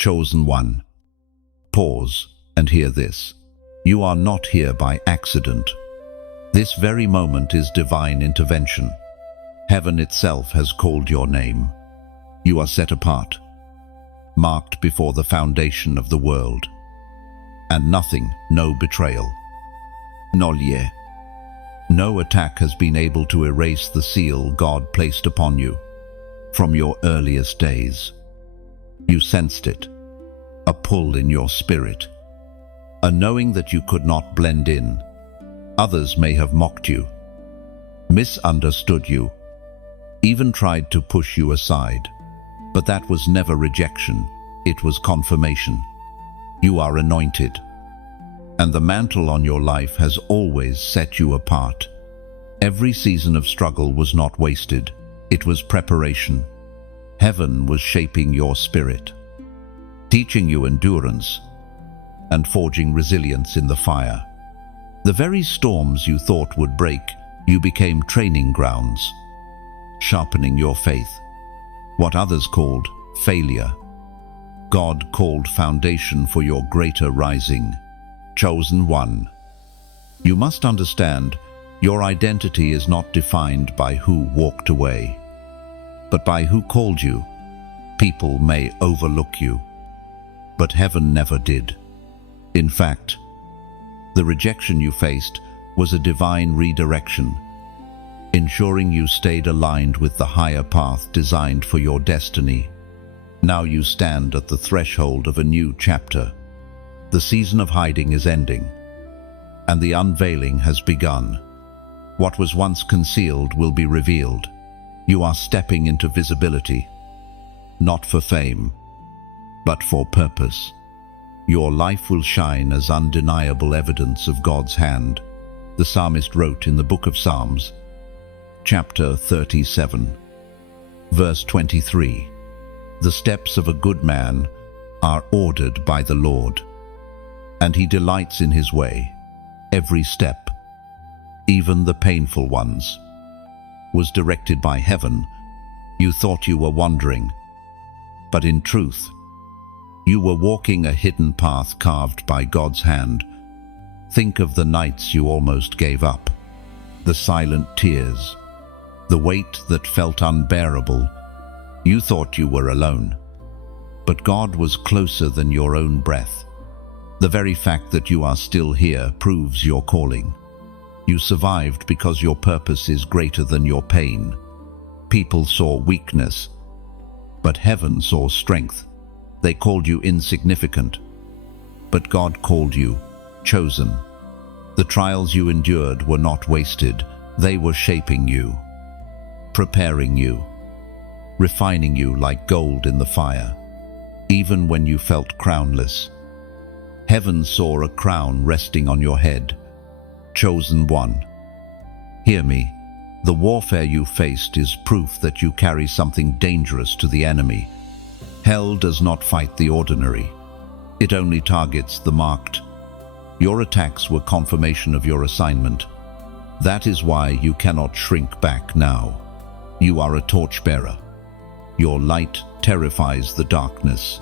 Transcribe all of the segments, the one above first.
Chosen one. Pause and hear this. You are not here by accident. This very moment is divine intervention. Heaven itself has called your name. You are set apart, marked before the foundation of the world. And nothing, no betrayal, nolye. No attack has been able to erase the seal God placed upon you. From your earliest days, you sensed it, a pull in your spirit, a knowing that you could not blend in. Others may have mocked you, misunderstood you, even tried to push you aside. But that was never rejection, it was confirmation. You are anointed, and the mantle on your life has always set you apart. Every season of struggle was not wasted, it was preparation. Heaven was shaping your spirit, teaching you endurance, and forging resilience in the fire. The very storms you thought would break, you became training grounds, sharpening your faith. What others called failure, God called foundation for your greater rising. Chosen one. You must understand, your identity is not defined by who walked away, but by who called you. People may overlook you, but heaven never did. In fact, the rejection you faced was a divine redirection, ensuring you stayed aligned with the higher path designed for your destiny. Now you stand at the threshold of a new chapter. The season of hiding is ending, and the unveiling has begun. What was once concealed will be revealed. You are stepping into visibility, not for fame, but for purpose. Your life will shine as undeniable evidence of God's hand. The psalmist wrote in the book of Psalms, chapter 37, verse 23, "The steps of a good man are ordered by the Lord, and he delights in his way." Every step, even the painful ones, was directed by heaven. You thought you were wandering, but in truth, you were walking a hidden path carved by God's hand. Think of the nights you almost gave up, the silent tears, the weight that felt unbearable. You thought you were alone, but God was closer than your own breath. The very fact that you are still here proves your calling. You survived because your purpose is greater than your pain. People saw weakness, but heaven saw strength. They called you insignificant, but God called you chosen. The trials you endured were not wasted. They were shaping you, preparing you, refining you like gold in the fire. Even when you felt crownless, heaven saw a crown resting on your head. Chosen one. Hear me. The warfare you faced is proof that you carry something dangerous to the enemy. Hell does not fight the ordinary. It only targets the marked. Your attacks were confirmation of your assignment. That is why you cannot shrink back now. You are a torchbearer. Your light terrifies the darkness.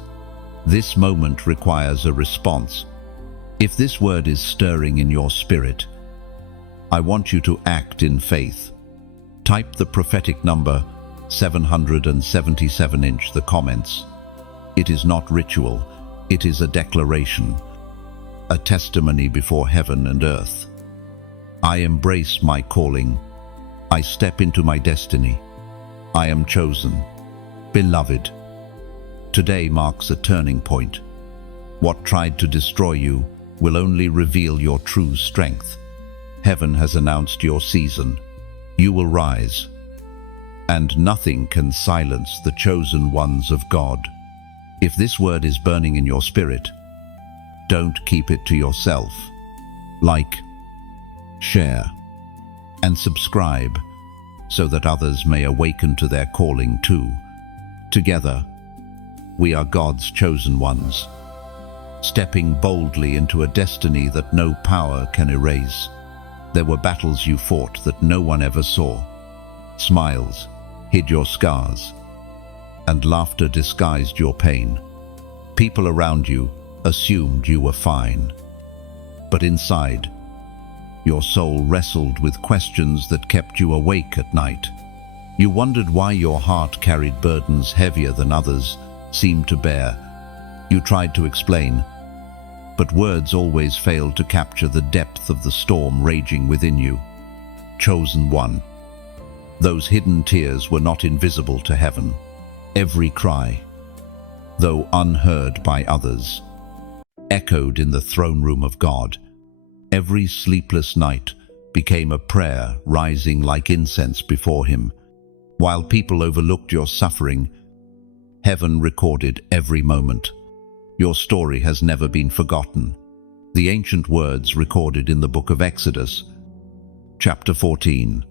This moment requires a response. If this word is stirring in your spirit, I want you to act in faith. Type the prophetic number 777 in the comments. It is not ritual, it is a declaration, a testimony before heaven and earth. I embrace my calling. I step into my destiny. I am chosen. Beloved, today marks a turning point. What tried to destroy you will only reveal your true strength. Heaven has announced your season. You will rise, and nothing can silence the chosen ones of God. If this word is burning in your spirit, don't keep it to yourself. Like, share, and subscribe so that others may awaken to their calling too. Together, we are God's chosen ones, stepping boldly into a destiny that no power can erase. There were battles you fought that no one ever saw. Smiles hid your scars, and laughter disguised your pain. People around you assumed you were fine. But inside, your soul wrestled with questions that kept you awake at night. You wondered why your heart carried burdens heavier than others seemed to bear. You tried to explain, but words always failed to capture the depth of the storm raging within you. Chosen one. Those hidden tears were not invisible to heaven. Every cry, though unheard by others, echoed in the throne room of God. Every sleepless night became a prayer rising like incense before him. While people overlooked your suffering, heaven recorded every moment. Your story has never been forgotten. The ancient words recorded in the book of Exodus, chapter 14,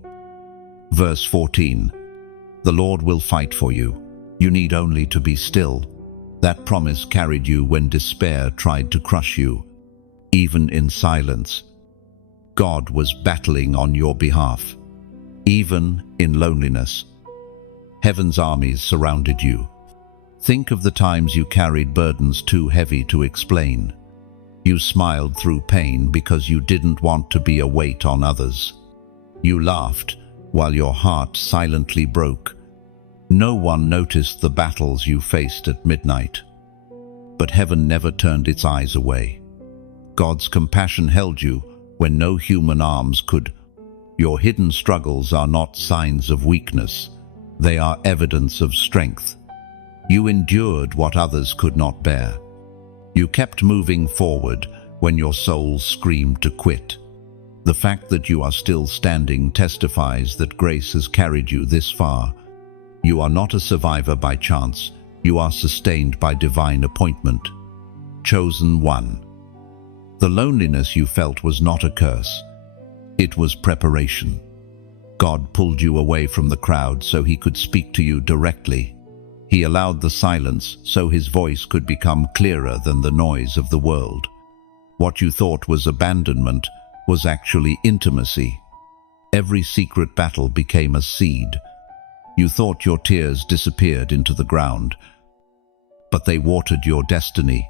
verse 14. The Lord will fight for you. You need only to be still. That promise carried you when despair tried to crush you. Even in silence, God was battling on your behalf. Even in loneliness, heaven's armies surrounded you. Think of the times you carried burdens too heavy to explain. You smiled through pain because you didn't want to be a weight on others. You laughed while your heart silently broke. No one noticed the battles you faced at midnight. But heaven never turned its eyes away. God's compassion held you when no human arms could. Your hidden struggles are not signs of weakness. They are evidence of strength. You endured what others could not bear. You kept moving forward when your soul screamed to quit. The fact that you are still standing testifies that grace has carried you this far. You are not a survivor by chance. You are sustained by divine appointment. Chosen one. The loneliness you felt was not a curse. It was preparation. God pulled you away from the crowd so he could speak to you directly. He allowed the silence so his voice could become clearer than the noise of the world. What you thought was abandonment was actually intimacy. Every secret battle became a seed. You thought your tears disappeared into the ground, but they watered your destiny.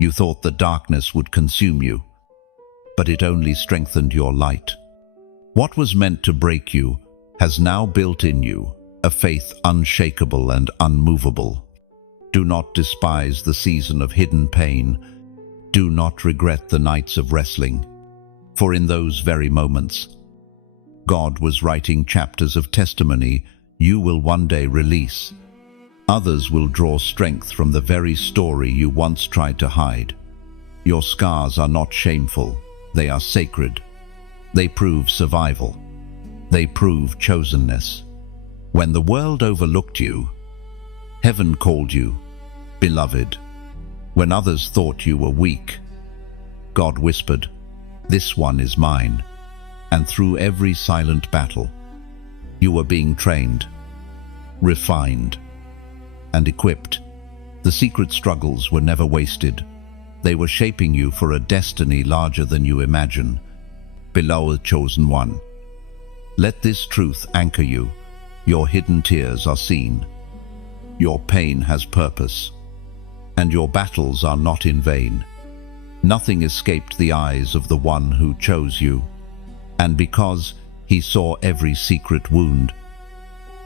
You thought the darkness would consume you, but it only strengthened your light. What was meant to break you has now built in you a faith unshakable and unmovable. Do not despise the season of hidden pain. Do not regret the nights of wrestling, for in those very moments, God was writing chapters of testimony you will one day release. Others will draw strength from the very story you once tried to hide. Your scars are not shameful, they are sacred. They prove survival. They prove chosenness. When the world overlooked you, heaven called you beloved. When others thought you were weak, God whispered, "This one is mine." And through every silent battle, you were being trained, refined, and equipped. The secret struggles were never wasted. They were shaping you for a destiny larger than you imagine. Beloved chosen one, let this truth anchor you. Your hidden tears are seen. Your pain has purpose. And your battles are not in vain. Nothing escaped the eyes of the one who chose you. And because he saw every secret wound,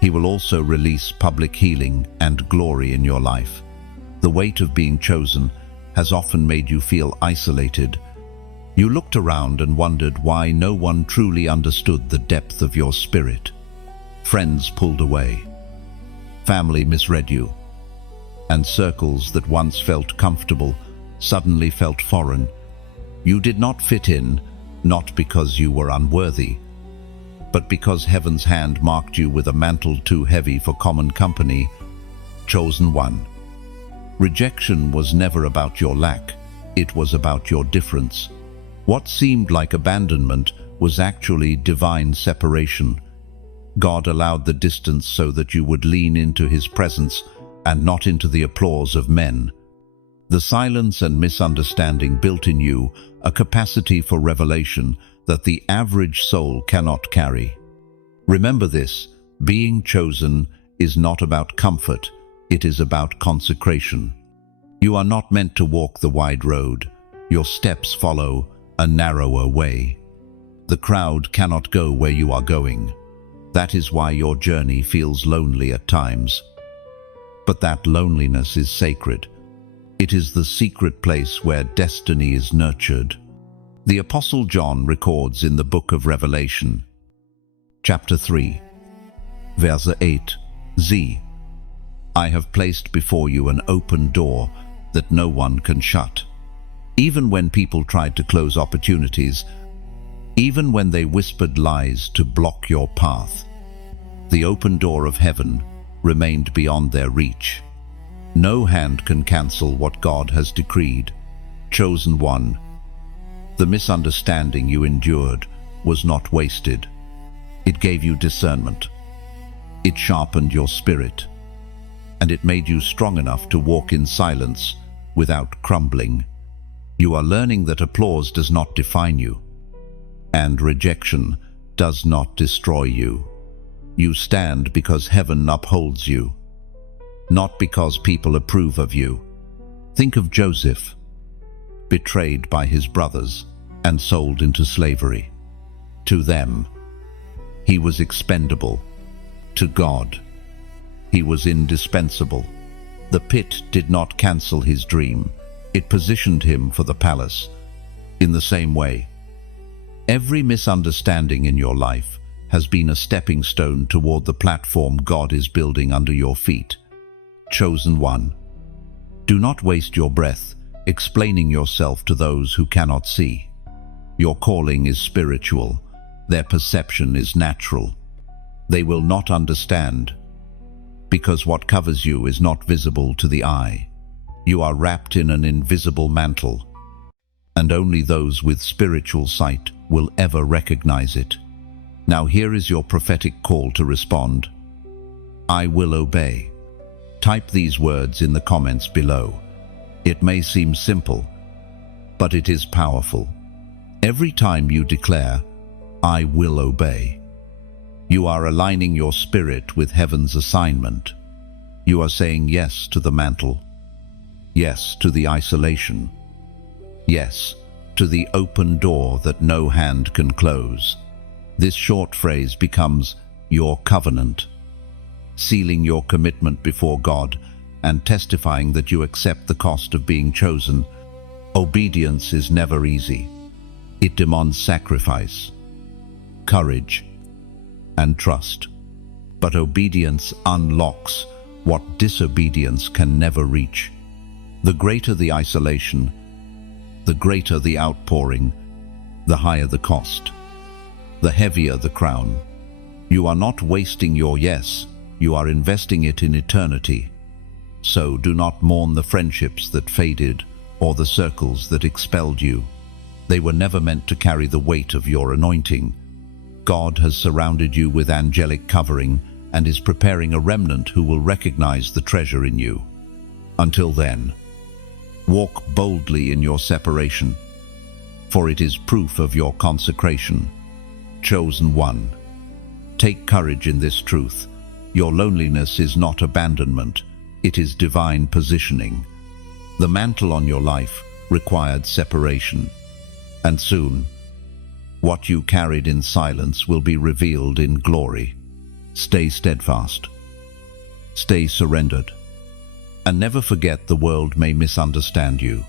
he will also release public healing and glory in your life. The weight of being chosen has often made you feel isolated. You looked around and wondered why no one truly understood the depth of your spirit. Friends pulled away. Family misread you. And circles that once felt comfortable suddenly felt foreign. You did not fit in, not because you were unworthy, but because heaven's hand marked you with a mantle too heavy for common company. Chosen one. Rejection was never about your lack, it was about your difference. What seemed like abandonment was actually divine separation. God allowed the distance so that you would lean into his presence and not into the applause of men. The silence and misunderstanding built in you a capacity for revelation that the average soul cannot carry. Remember this, being chosen is not about comfort, it is about consecration. You are not meant to walk the wide road. Your steps follow a narrower way. The crowd cannot go where you are going. That is why your journey feels lonely at times. But that loneliness is sacred. It is the secret place where destiny is nurtured. The Apostle John records in the book of Revelation, chapter 3, verse 8, Z, I have placed before you an open door that no one can shut. Even when people tried to close opportunities, even when they whispered lies to block your path, the open door of heaven remained beyond their reach. No hand can cancel what God has decreed. Chosen one, the misunderstanding you endured was not wasted. It gave you discernment. It sharpened your spirit, and it made you strong enough to walk in silence without crumbling. You are learning that applause does not define you, and rejection does not destroy you. You stand because heaven upholds you, not because people approve of you. Think of Joseph, betrayed by his brothers and sold into slavery. To them, he was expendable. To God, he was indispensable. The pit did not cancel his dream. It positioned him for the palace. In the same way, every misunderstanding in your life has been a stepping stone toward the platform God is building under your feet. Chosen one, do not waste your breath explaining yourself to those who cannot see. Your calling is spiritual. Their perception is natural. They will not understand, because what covers you is not visible to the eye. You are wrapped in an invisible mantle, and only those with spiritual sight will ever recognize it. Now here is your prophetic call to respond. I will obey. Type these words in the comments below. It may seem simple, but it is powerful. Every time you declare, I will obey, you are aligning your spirit with heaven's assignment. You are saying yes to the mantle, yes to the isolation, yes to the open door that no hand can close. This short phrase becomes your covenant, sealing your commitment before God and testifying that you accept the cost of being chosen. Obedience is never easy. It demands sacrifice, courage, and trust. But obedience unlocks what disobedience can never reach. The greater the isolation, the greater the outpouring, the higher the cost, the heavier the crown. You are not wasting your yes, you are investing it in eternity. So do not mourn the friendships that faded or the circles that expelled you. They were never meant to carry the weight of your anointing. God has surrounded you with angelic covering and is preparing a remnant who will recognize the treasure in you. Until then, walk boldly in your separation, for it is proof of your consecration. Chosen one, take courage in this truth. Your loneliness is not abandonment, it is divine positioning. The mantle on your life required separation, and soon, what you carried in silence will be revealed in glory. Stay steadfast, stay surrendered, and never forget the world may misunderstand you,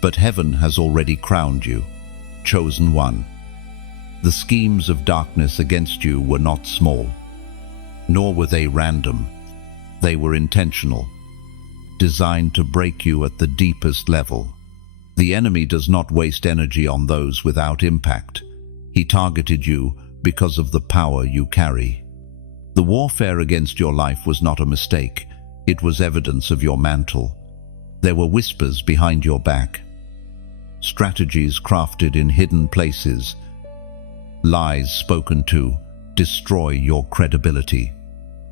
but heaven has already crowned you, chosen one. The schemes of darkness against you were not small, nor were they random. They were intentional, designed to break you at the deepest level. The enemy does not waste energy on those without impact. He targeted you because of the power you carry. The warfare against your life was not a mistake. It was evidence of your mantle. There were whispers behind your back, strategies crafted in hidden places, lies spoken to destroy your credibility.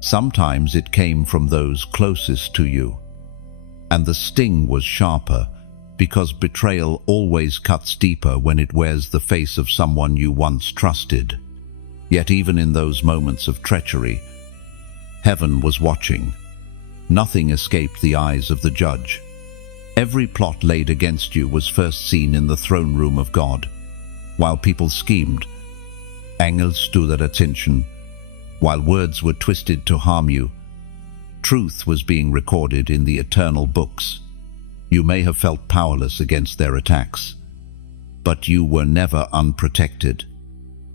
Sometimes it came from those closest to you, and the sting was sharper, because betrayal always cuts deeper when it wears the face of someone you once trusted. Yet even in those moments of treachery, heaven was watching. Nothing escaped the eyes of the judge. Every plot laid against you was first seen in the throne room of God. While people schemed, angels stood at attention. While words were twisted to harm you, truth was being recorded in the eternal books. You may have felt powerless against their attacks, but you were never unprotected.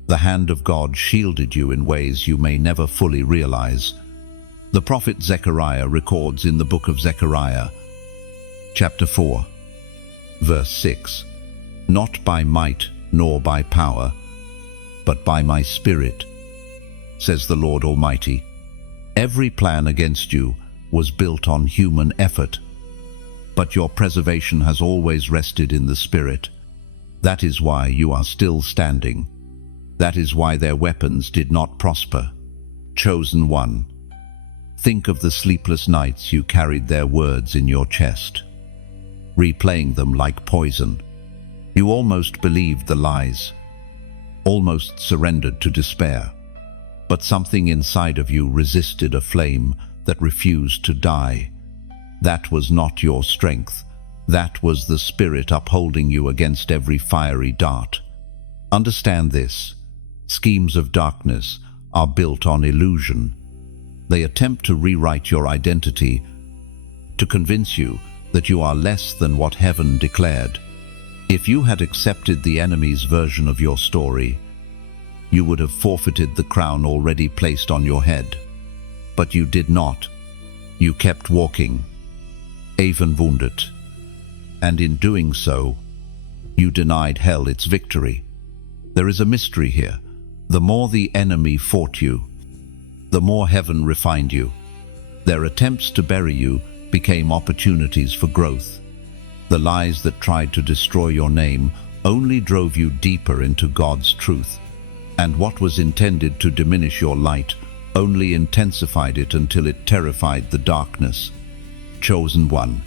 The hand of God shielded you in ways you may never fully realize. The prophet Zechariah records in the book of Zechariah, chapter 4, verse 6, "Not by might nor by power, but by my Spirit, says the Lord Almighty." Every plan against you was built on human effort, but your preservation has always rested in the Spirit. That is why you are still standing. That is why their weapons did not prosper. Chosen one, think of the sleepless nights you carried their words in your chest, replaying them like poison. You almost believed the lies, almost surrendered to despair. But something inside of you resisted a flame that refused to die. That was not your strength. That was the Spirit upholding you against every fiery dart. Understand this. Schemes of darkness are built on illusion. They attempt to rewrite your identity, to convince you that you are less than what heaven declared. If you had accepted the enemy's version of your story, you would have forfeited the crown already placed on your head. But you did not. You kept walking, even wounded. And in doing so, you denied hell its victory. There is a mystery here. The more the enemy fought you, the more heaven refined you. Their attempts to bury you became opportunities for growth. The lies that tried to destroy your name only drove you deeper into God's truth. And what was intended to diminish your light only intensified it until it terrified the darkness. Chosen one,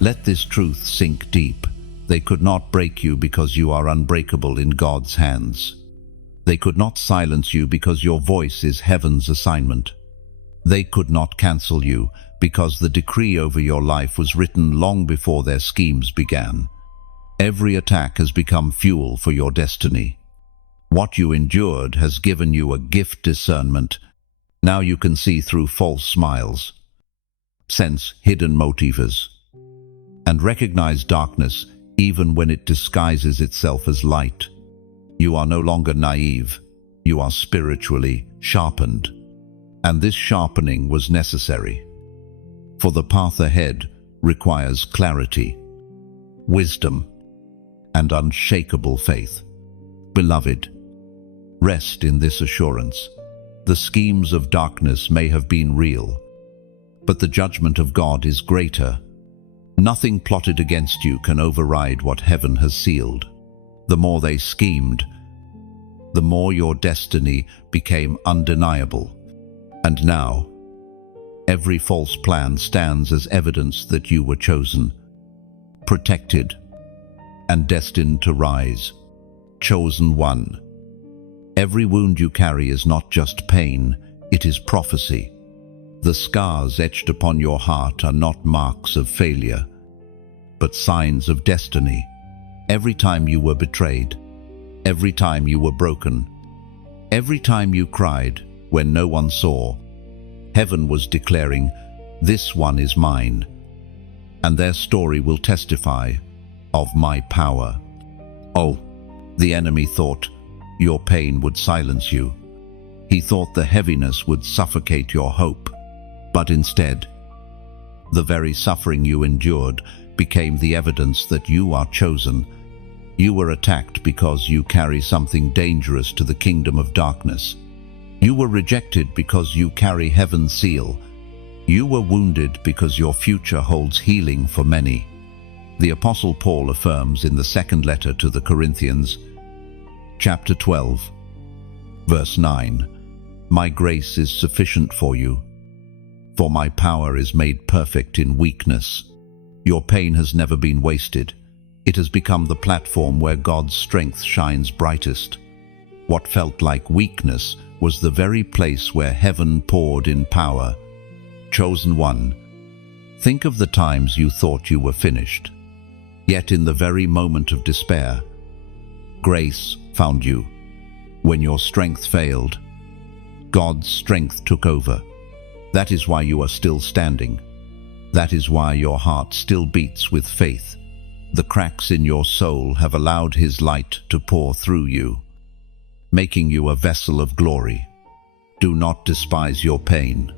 let this truth sink deep. They could not break you because you are unbreakable in God's hands. They could not silence you because your voice is heaven's assignment. They could not cancel you because the decree over your life was written long before their schemes began. Every attack has become fuel for your destiny. What you endured has given you a gift discernment. Now you can see through false smiles, sense hidden motives, and recognize darkness even when it disguises itself as light. You are no longer naive. You are spiritually sharpened. And this sharpening was necessary. For the path ahead requires clarity, wisdom, and unshakable faith. Beloved, rest in this assurance. The schemes of darkness may have been real, but the judgment of God is greater. Nothing plotted against you can override what heaven has sealed. The more they schemed, the more your destiny became undeniable. And now, every false plan stands as evidence that you were chosen, protected, and destined to rise. Chosen one. Every wound you carry is not just pain, it is prophecy. The scars etched upon your heart are not marks of failure, but signs of destiny. Every time you were betrayed, every time you were broken, every time you cried when no one saw, heaven was declaring, "This one is mine," and their story will testify of my power. Oh, the enemy thought your pain would silence you. He thought the heaviness would suffocate your hope. But instead, the very suffering you endured became the evidence that you are chosen. You were attacked because you carry something dangerous to the kingdom of darkness. You were rejected because you carry heaven's seal. You were wounded because your future holds healing for many. The Apostle Paul affirms in the second letter to the Corinthians, chapter 12, verse 9, "My grace is sufficient for you, for my power is made perfect in weakness." Your pain has never been wasted. It has become the platform where God's strength shines brightest. What felt like weakness was the very place where heaven poured in power. Chosen one, Think of the times you thought you were finished. Yet in the very moment of despair, grace found you. When your strength failed, God's strength took over. That is why you are still standing. That is why your heart still beats with faith. The cracks in your soul have allowed His light to pour through you, making you a vessel of glory. Do not despise your pain.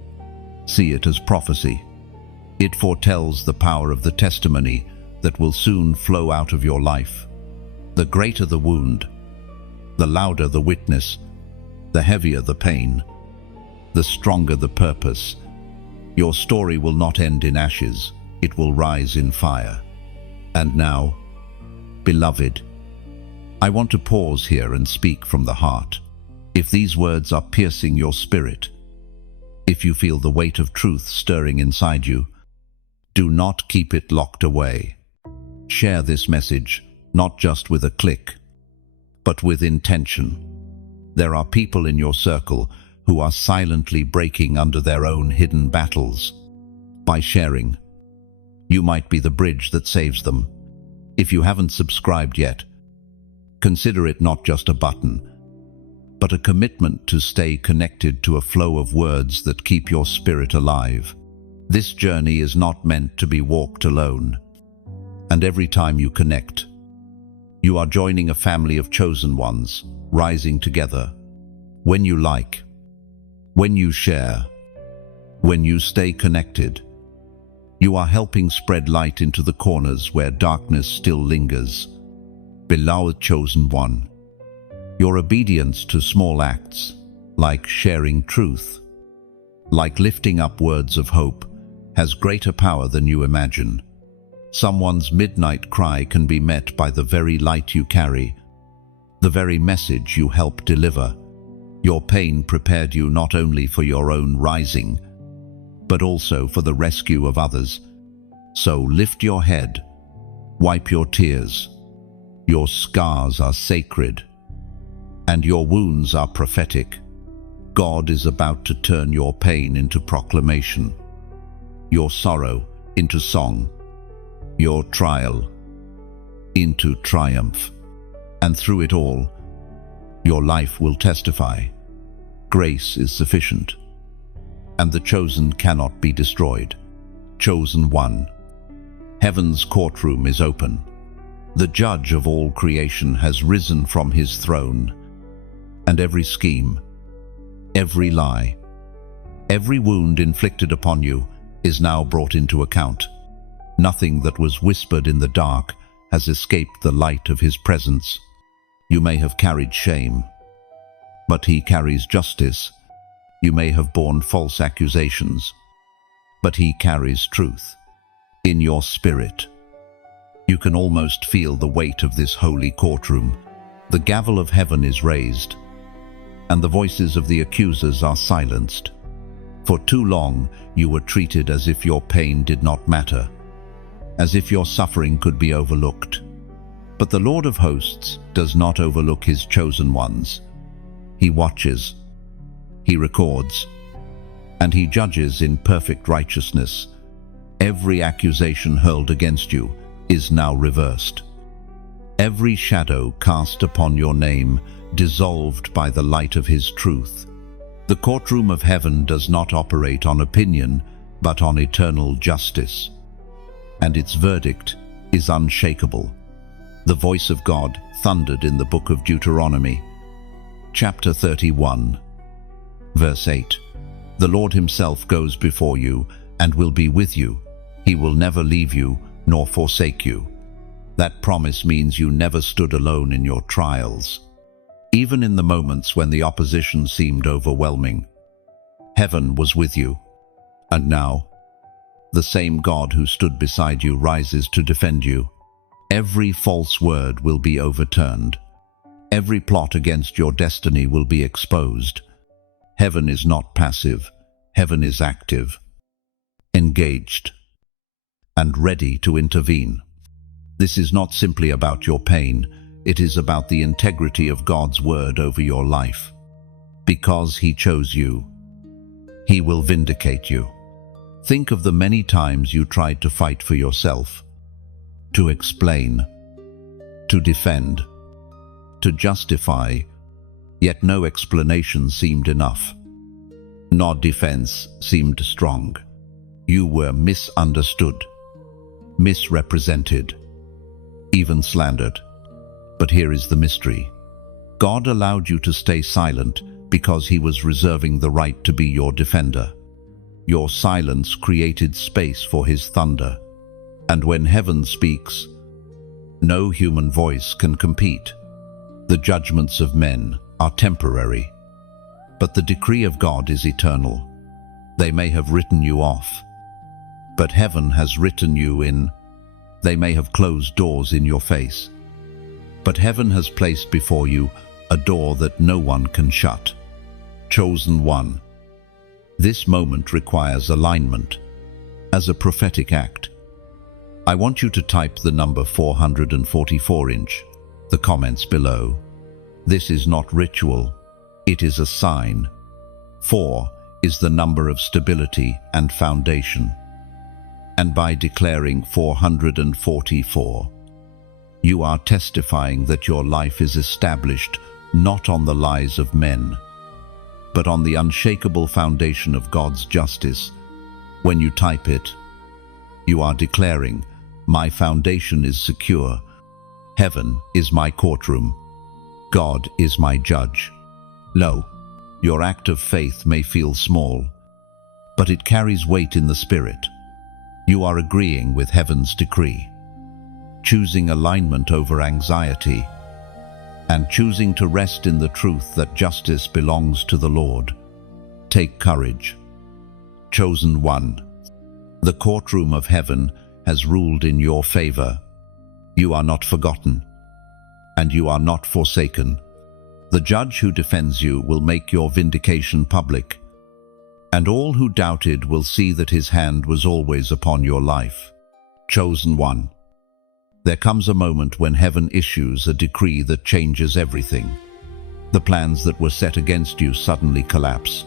See it as prophecy. It foretells the power of the testimony that will soon flow out of your life. The greater the wound, the louder the witness, the heavier the pain, the stronger the purpose. Your story will not end in ashes, it will rise in fire. And now, beloved, I want to pause here and speak from the heart. If these words are piercing your spirit, if you feel the weight of truth stirring inside you, do not keep it locked away. Share this message, not just with a click, but with intention. There are people in your circle who are silently breaking under their own hidden battles. By sharing, you might be the bridge that saves them. If you haven't subscribed yet, consider it not just a button, but a commitment to stay connected to a flow of words that keep your spirit alive. This journey is not meant to be walked alone. And every time you connect, you are joining a family of chosen ones, rising together. When you like, when you share, when you stay connected, you are helping spread light into the corners where darkness still lingers. Beloved chosen one, your obedience to small acts, like sharing truth, like lifting up words of hope, has greater power than you imagine. Someone's midnight cry can be met by the very light you carry, the very message you help deliver. Your pain prepared you not only for your own rising, but also for the rescue of others. So lift your head, wipe your tears. Your scars are sacred, and your wounds are prophetic. God is about to turn your pain into proclamation, your sorrow into song, your trial into triumph. And through it all, your life will testify. Grace is sufficient, and the chosen cannot be destroyed. Chosen one, heaven's courtroom is open. The judge of all creation has risen from his throne, and every scheme, every lie, every wound inflicted upon you is now brought into account. Nothing that was whispered in the dark has escaped the light of his presence. You may have carried shame, but he carries justice. You may have borne false accusations, but he carries truth. In your spirit, you can almost feel the weight of this holy courtroom. The gavel of heaven is raised, and the voices of the accusers are silenced. For too long, you were treated as if your pain did not matter, as if your suffering could be overlooked. But the Lord of hosts does not overlook his chosen ones. He watches, he records, and he judges in perfect righteousness. Every accusation hurled against you is now reversed. Every shadow cast upon your name dissolved by the light of his truth. The courtroom of heaven does not operate on opinion, but on eternal justice, and its verdict is unshakable. The voice of God thundered in the book of Deuteronomy, chapter 31, verse 8. The Lord himself goes before you and will be with you. He will never leave you nor forsake you. That promise means you never stood alone in your trials. Even in the moments when the opposition seemed overwhelming, heaven was with you. And now, the same God who stood beside you rises to defend you. Every false word will be overturned. Every plot against your destiny will be exposed. Heaven is not passive. Heaven is active, engaged, and ready to intervene. This is not simply about your pain. It is about the integrity of God's word over your life. Because he chose you, he will vindicate you. Think of the many times you tried to fight for yourself, to explain, to defend, to justify, yet no explanation seemed enough. No defense seemed strong. You were misunderstood, misrepresented, even slandered. But here is the mystery. God allowed you to stay silent because He was reserving the right to be your defender. Your silence created space for His thunder. And when heaven speaks, no human voice can compete. The judgments of men are temporary, but the decree of God is eternal. They may have written you off, but heaven has written you in. They may have closed doors in your face, but heaven has placed before you a door that no one can shut. Chosen one. This moment requires alignment. As a prophetic act, I want you to type the number 444 in the comments below. This is not ritual, it is a sign. 4 is the number of stability and foundation. And by declaring 444, you are testifying that your life is established not on the lies of men, but on the unshakable foundation of God's justice. When you type it, you are declaring, my foundation is secure. Heaven is my courtroom. God is my judge. Lo, your act of faith may feel small, but it carries weight in the spirit. You are agreeing with heaven's decree, choosing alignment over anxiety, and choosing to rest in the truth that justice belongs to the Lord. Take courage. Chosen one. The courtroom of heaven has ruled in your favor. You are not forgotten, and you are not forsaken. The judge who defends you will make your vindication public, and all who doubted will see that His hand was always upon your life. Chosen one. There comes a moment when heaven issues a decree that changes everything. The plans that were set against you suddenly collapse,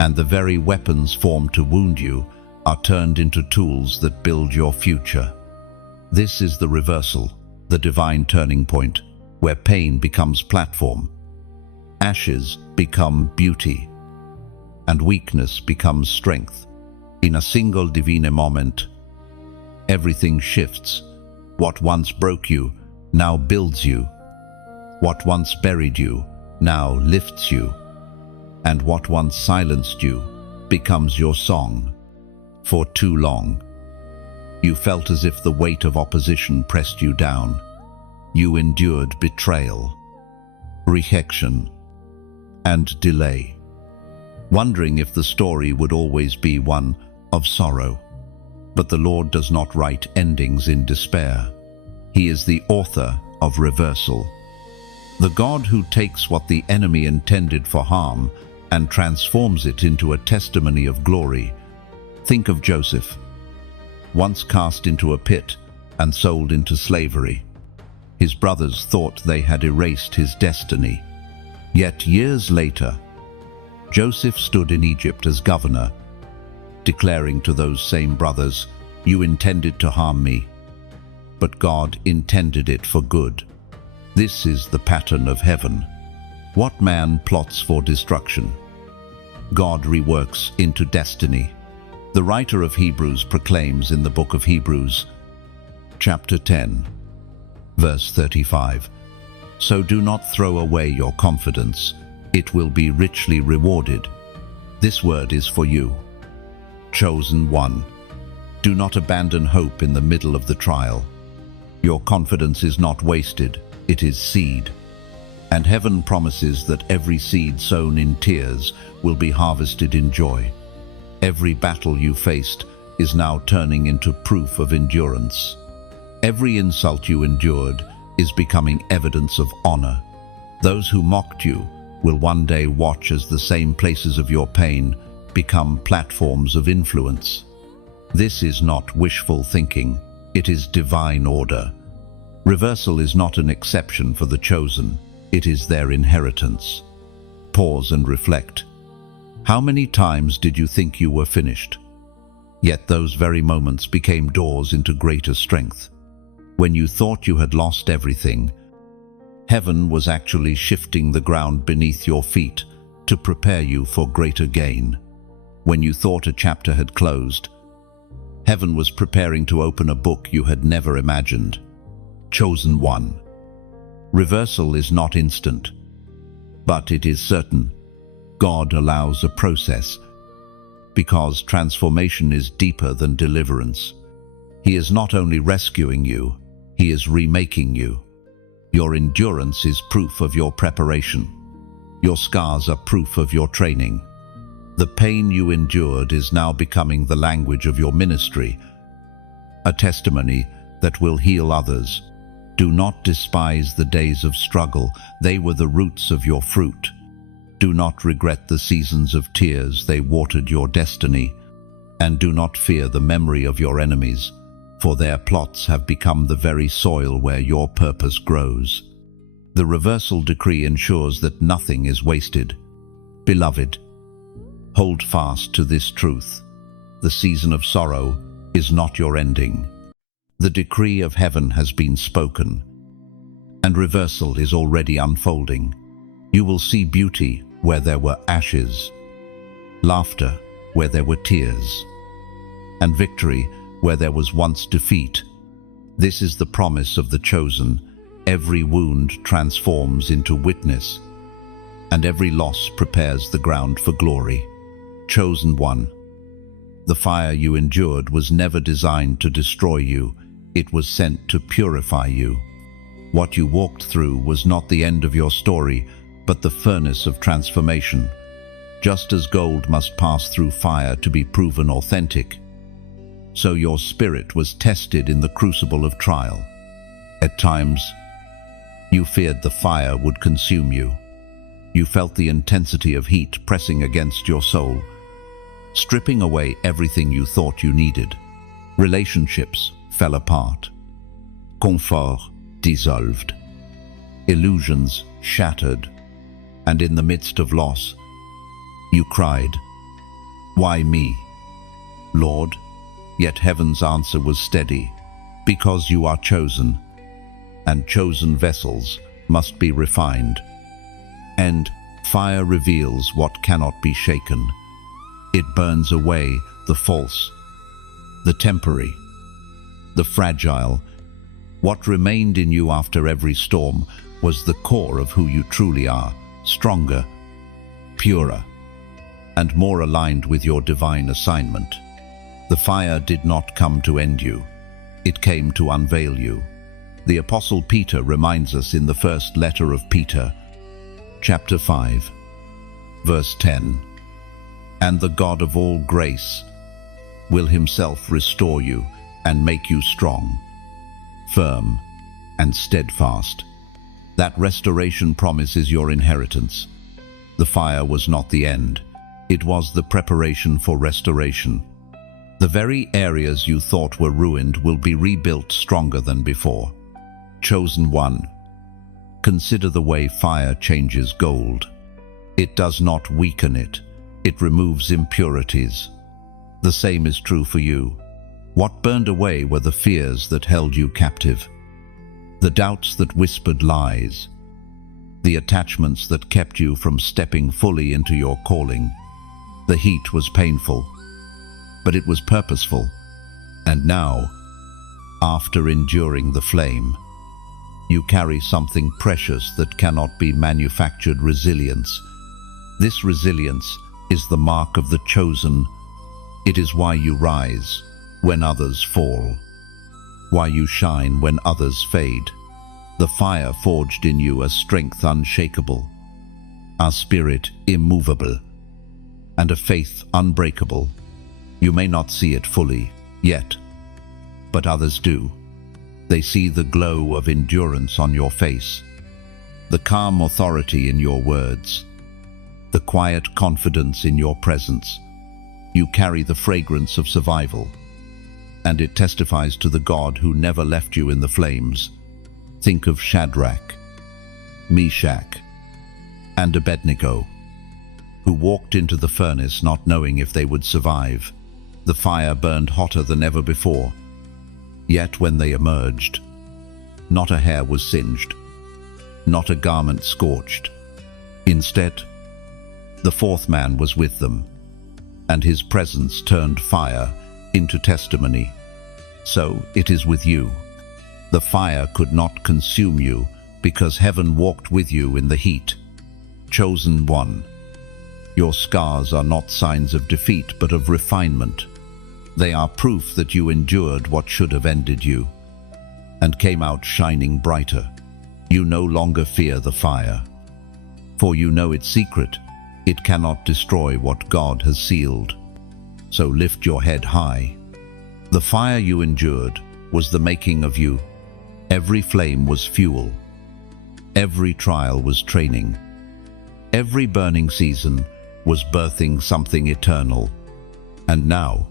and the very weapons formed to wound you are turned into tools that build your future. This is the reversal, the divine turning point, where pain becomes platform, ashes become beauty, and weakness becomes strength. In a single divine moment, everything shifts. What once broke you now builds you. What once buried you now lifts you. And what once silenced you becomes your song. For too long, you felt as if the weight of opposition pressed you down. You endured betrayal, rejection, and delay, wondering if the story would always be one of sorrow. But the Lord does not write endings in despair. He is the author of reversal. The God who takes what the enemy intended for harm and transforms it into a testimony of glory. Think of Joseph, once cast into a pit and sold into slavery. His brothers thought they had erased his destiny. Yet years later, Joseph stood in Egypt as governor, declaring to those same brothers, you intended to harm me, but God intended it for good. This is the pattern of heaven. What man plots for destruction, God reworks into destiny. The writer of Hebrews proclaims in the book of Hebrews, chapter 10, verse 35, so do not throw away your confidence, it will be richly rewarded. This word is for you. Chosen one. Do not abandon hope in the middle of the trial. Your confidence is not wasted, it is seed. And heaven promises that every seed sown in tears will be harvested in joy. Every battle you faced is now turning into proof of endurance. Every insult you endured is becoming evidence of honor. Those who mocked you will one day watch as the same places of your pain become platforms of influence. This is not wishful thinking, it is divine order. Reversal is not an exception for the chosen, it is their inheritance. Pause and reflect. How many times did you think you were finished? Yet those very moments became doors into greater strength. When you thought you had lost everything, heaven was actually shifting the ground beneath your feet to prepare you for greater gain. When you thought a chapter had closed, heaven was preparing to open a book you had never imagined. Chosen one. Reversal is not instant, but it is certain. God allows a process, because transformation is deeper than deliverance. He is not only rescuing you, He is remaking you. Your endurance is proof of your preparation. Your scars are proof of your training. The pain you endured is now becoming the language of your ministry, a testimony that will heal others. Do not despise the days of struggle. They were the roots of your fruit. Do not regret the seasons of tears. They watered your destiny. And do not fear the memory of your enemies, for their plots have become the very soil where your purpose grows. The reversal decree ensures that nothing is wasted. Beloved, hold fast to this truth. The season of sorrow is not your ending. The decree of heaven has been spoken, and reversal is already unfolding. You will see beauty where there were ashes, laughter where there were tears, and victory where there was once defeat. This is the promise of the chosen. Every wound transforms into witness, and every loss prepares the ground for glory. Chosen one. The fire you endured was never designed to destroy you. It was sent to purify you. What you walked through was not the end of your story, but the furnace of transformation. Just as gold must pass through fire to be proven authentic, so your spirit was tested in the crucible of trial. At times, you feared the fire would consume you. You felt the intensity of heat pressing against your soul, stripping away everything you thought you needed. Relationships fell apart. Comfort dissolved. Illusions shattered. And in the midst of loss, you cried, "Why me, Lord?" Yet heaven's answer was steady. Because you are chosen, and chosen vessels must be refined. And fire reveals what cannot be shaken. It burns away the false, the temporary, the fragile. What remained in you after every storm was the core of who you truly are, stronger, purer, and more aligned with your divine assignment. The fire did not come to end you. It came to unveil you. The Apostle Peter reminds us in the first letter of Peter, chapter 5, verse 10, "And the God of all grace will himself restore you and make you strong, firm, and steadfast." That restoration promise is your inheritance. The fire was not the end. It was the preparation for restoration. The very areas you thought were ruined will be rebuilt stronger than before. Chosen one. Consider the way fire changes gold. It does not weaken it. It removes impurities. The same is true for you. What burned away were the fears that held you captive, the doubts that whispered lies, the attachments that kept you from stepping fully into your calling. The heat was painful, but it was purposeful. And now, after enduring the flame, you carry something precious that cannot be manufactured: resilience. This resilience is the mark of the chosen. It is why you rise when others fall, why you shine when others fade. The fire forged in you a strength unshakable, a spirit immovable, and a faith unbreakable. You may not see it fully yet, but others do. They see the glow of endurance on your face, the calm authority in your words, the quiet confidence in your presence. You carry the fragrance of survival, and it testifies to the God who never left you in the flames. Think of Shadrach, Meshach, and Abednego, who walked into the furnace not knowing if they would survive. The fire burned hotter than ever before. Yet when they emerged, not a hair was singed, not a garment scorched. Instead, the fourth man was with them, and his presence turned fire into testimony. So it is with you. The fire could not consume you because heaven walked with you in the heat. Chosen one, your scars are not signs of defeat but of refinement. They are proof that you endured what should have ended you and came out shining brighter. You no longer fear the fire, for you know its secret. It cannot destroy what God has sealed. So lift your head high. The fire you endured was the making of you. Every flame was fuel. Every trial was training. Every burning season was birthing something eternal. And now,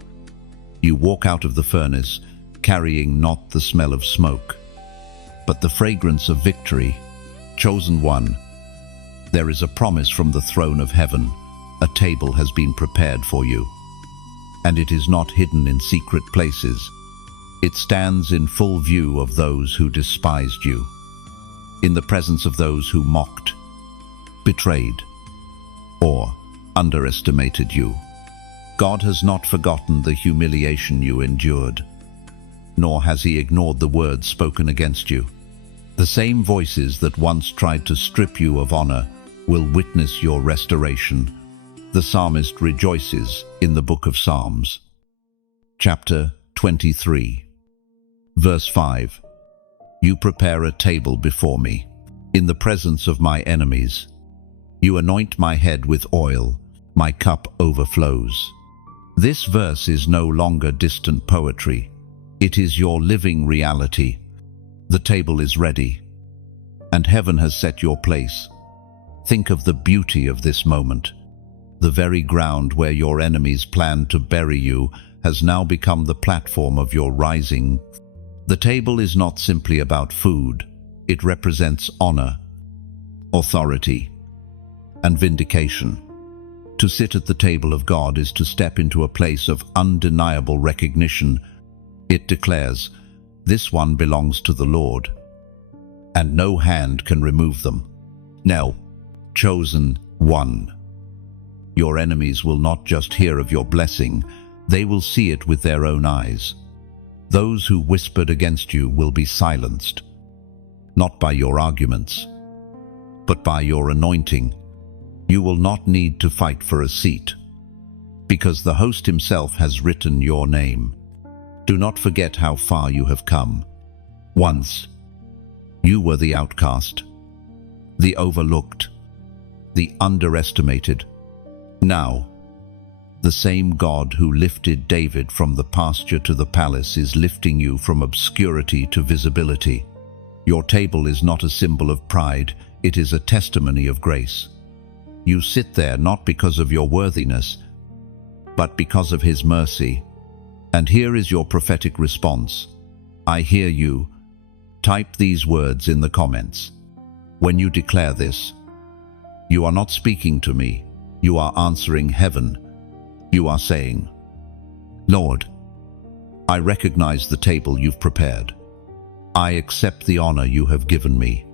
you walk out of the furnace carrying not the smell of smoke, but the fragrance of victory. Chosen one, there is a promise from the throne of heaven. A table has been prepared for you, and it is not hidden in secret places. It stands in full view of those who despised you, in the presence of those who mocked, betrayed, or underestimated you. God has not forgotten the humiliation you endured, nor has he ignored the words spoken against you. The same voices that once tried to strip you of honor will witness your restoration. The psalmist rejoices in the book of Psalms. Chapter 23, verse 5. You prepare a table before me, in the presence of my enemies. You anoint my head with oil, my cup overflows. This verse is no longer distant poetry. It is your living reality. The table is ready, and heaven has set your place. Think of the beauty of this moment. The very ground where your enemies planned to bury you has now become the platform of your rising. The table is not simply about food. It represents honor, authority, and vindication. To sit at the table of God is to step into a place of undeniable recognition. It declares, "This one belongs to the Lord, and no hand can remove them." Now, chosen one, your enemies will not just hear of your blessing, they will see it with their own eyes. Those who whispered against you will be silenced, not by your arguments, but by your anointing. You will not need to fight for a seat, because the host himself has written your name. Do not forget how far you have come. Once, you were the outcast, the overlooked, the underestimated. Now, the same God who lifted David from the pasture to the palace is lifting you from obscurity to visibility. Your table is not a symbol of pride, it is a testimony of grace. You sit there not because of your worthiness, but because of his mercy. And here is your prophetic response. I hear you. Type these words in the comments. When you declare this, you are not speaking to me, you are answering heaven. You are saying, Lord, I recognize the table you've prepared. I accept the honor you have given me,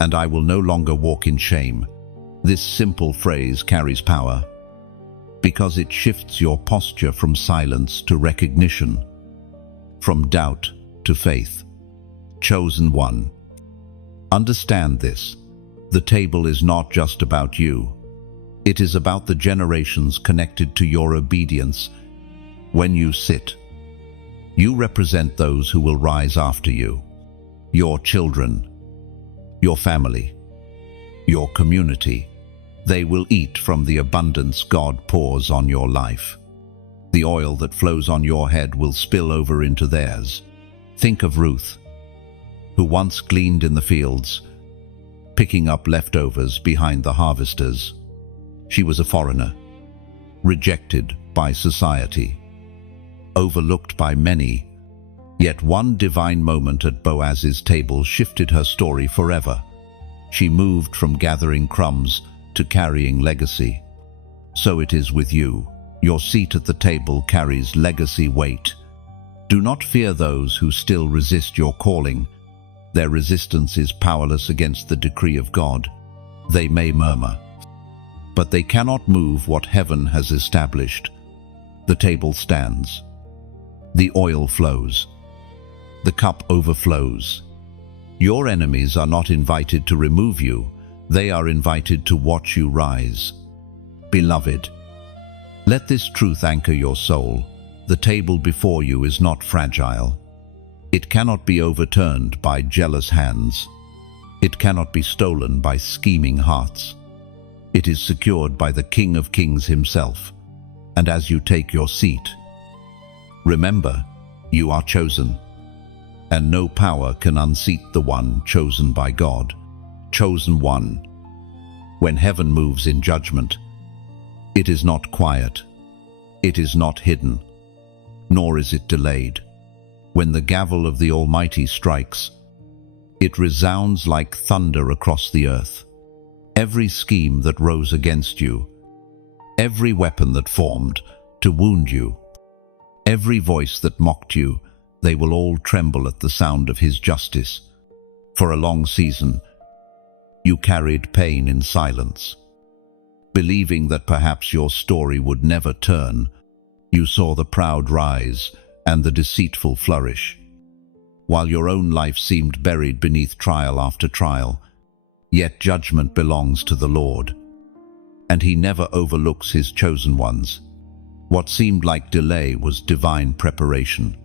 and I will no longer walk in shame. This simple phrase carries power because it shifts your posture from silence to recognition, from doubt to faith. Chosen one, understand this. The table is not just about you. It is about the generations connected to your obedience. When you sit, you represent those who will rise after you, your children, your family, your community. They will eat from the abundance God pours on your life. The oil that flows on your head will spill over into theirs. Think of Ruth, who once gleaned in the fields, picking up leftovers behind the harvesters. She was a foreigner, rejected by society, overlooked by many, yet one divine moment at Boaz's table shifted her story forever. She moved from gathering crumbs to carrying legacy. So it is with you. Your seat at the table carries legacy weight. Do not fear those who still resist your calling. Their resistance is powerless against the decree of God. They may murmur, but they cannot move what heaven has established. The table stands. The oil flows. The cup overflows. Your enemies are not invited to remove you. They are invited to watch you rise. Beloved, let this truth anchor your soul. The table before you is not fragile. It cannot be overturned by jealous hands. It cannot be stolen by scheming hearts. It is secured by the King of Kings himself. And as you take your seat, remember, you are chosen. And no power can unseat the one chosen by God. Chosen one. When heaven moves in judgment, it is not quiet. It is not hidden. Nor is it delayed. When the gavel of the Almighty strikes, it resounds like thunder across the earth. Every scheme that rose against you, every weapon that formed to wound you, every voice that mocked you, they will all tremble at the sound of his justice. For a long season, you carried pain in silence. Believing that perhaps your story would never turn, you saw the proud rise and the deceitful flourish. While your own life seemed buried beneath trial after trial, yet judgment belongs to the Lord, and he never overlooks his chosen ones. What seemed like delay was divine preparation.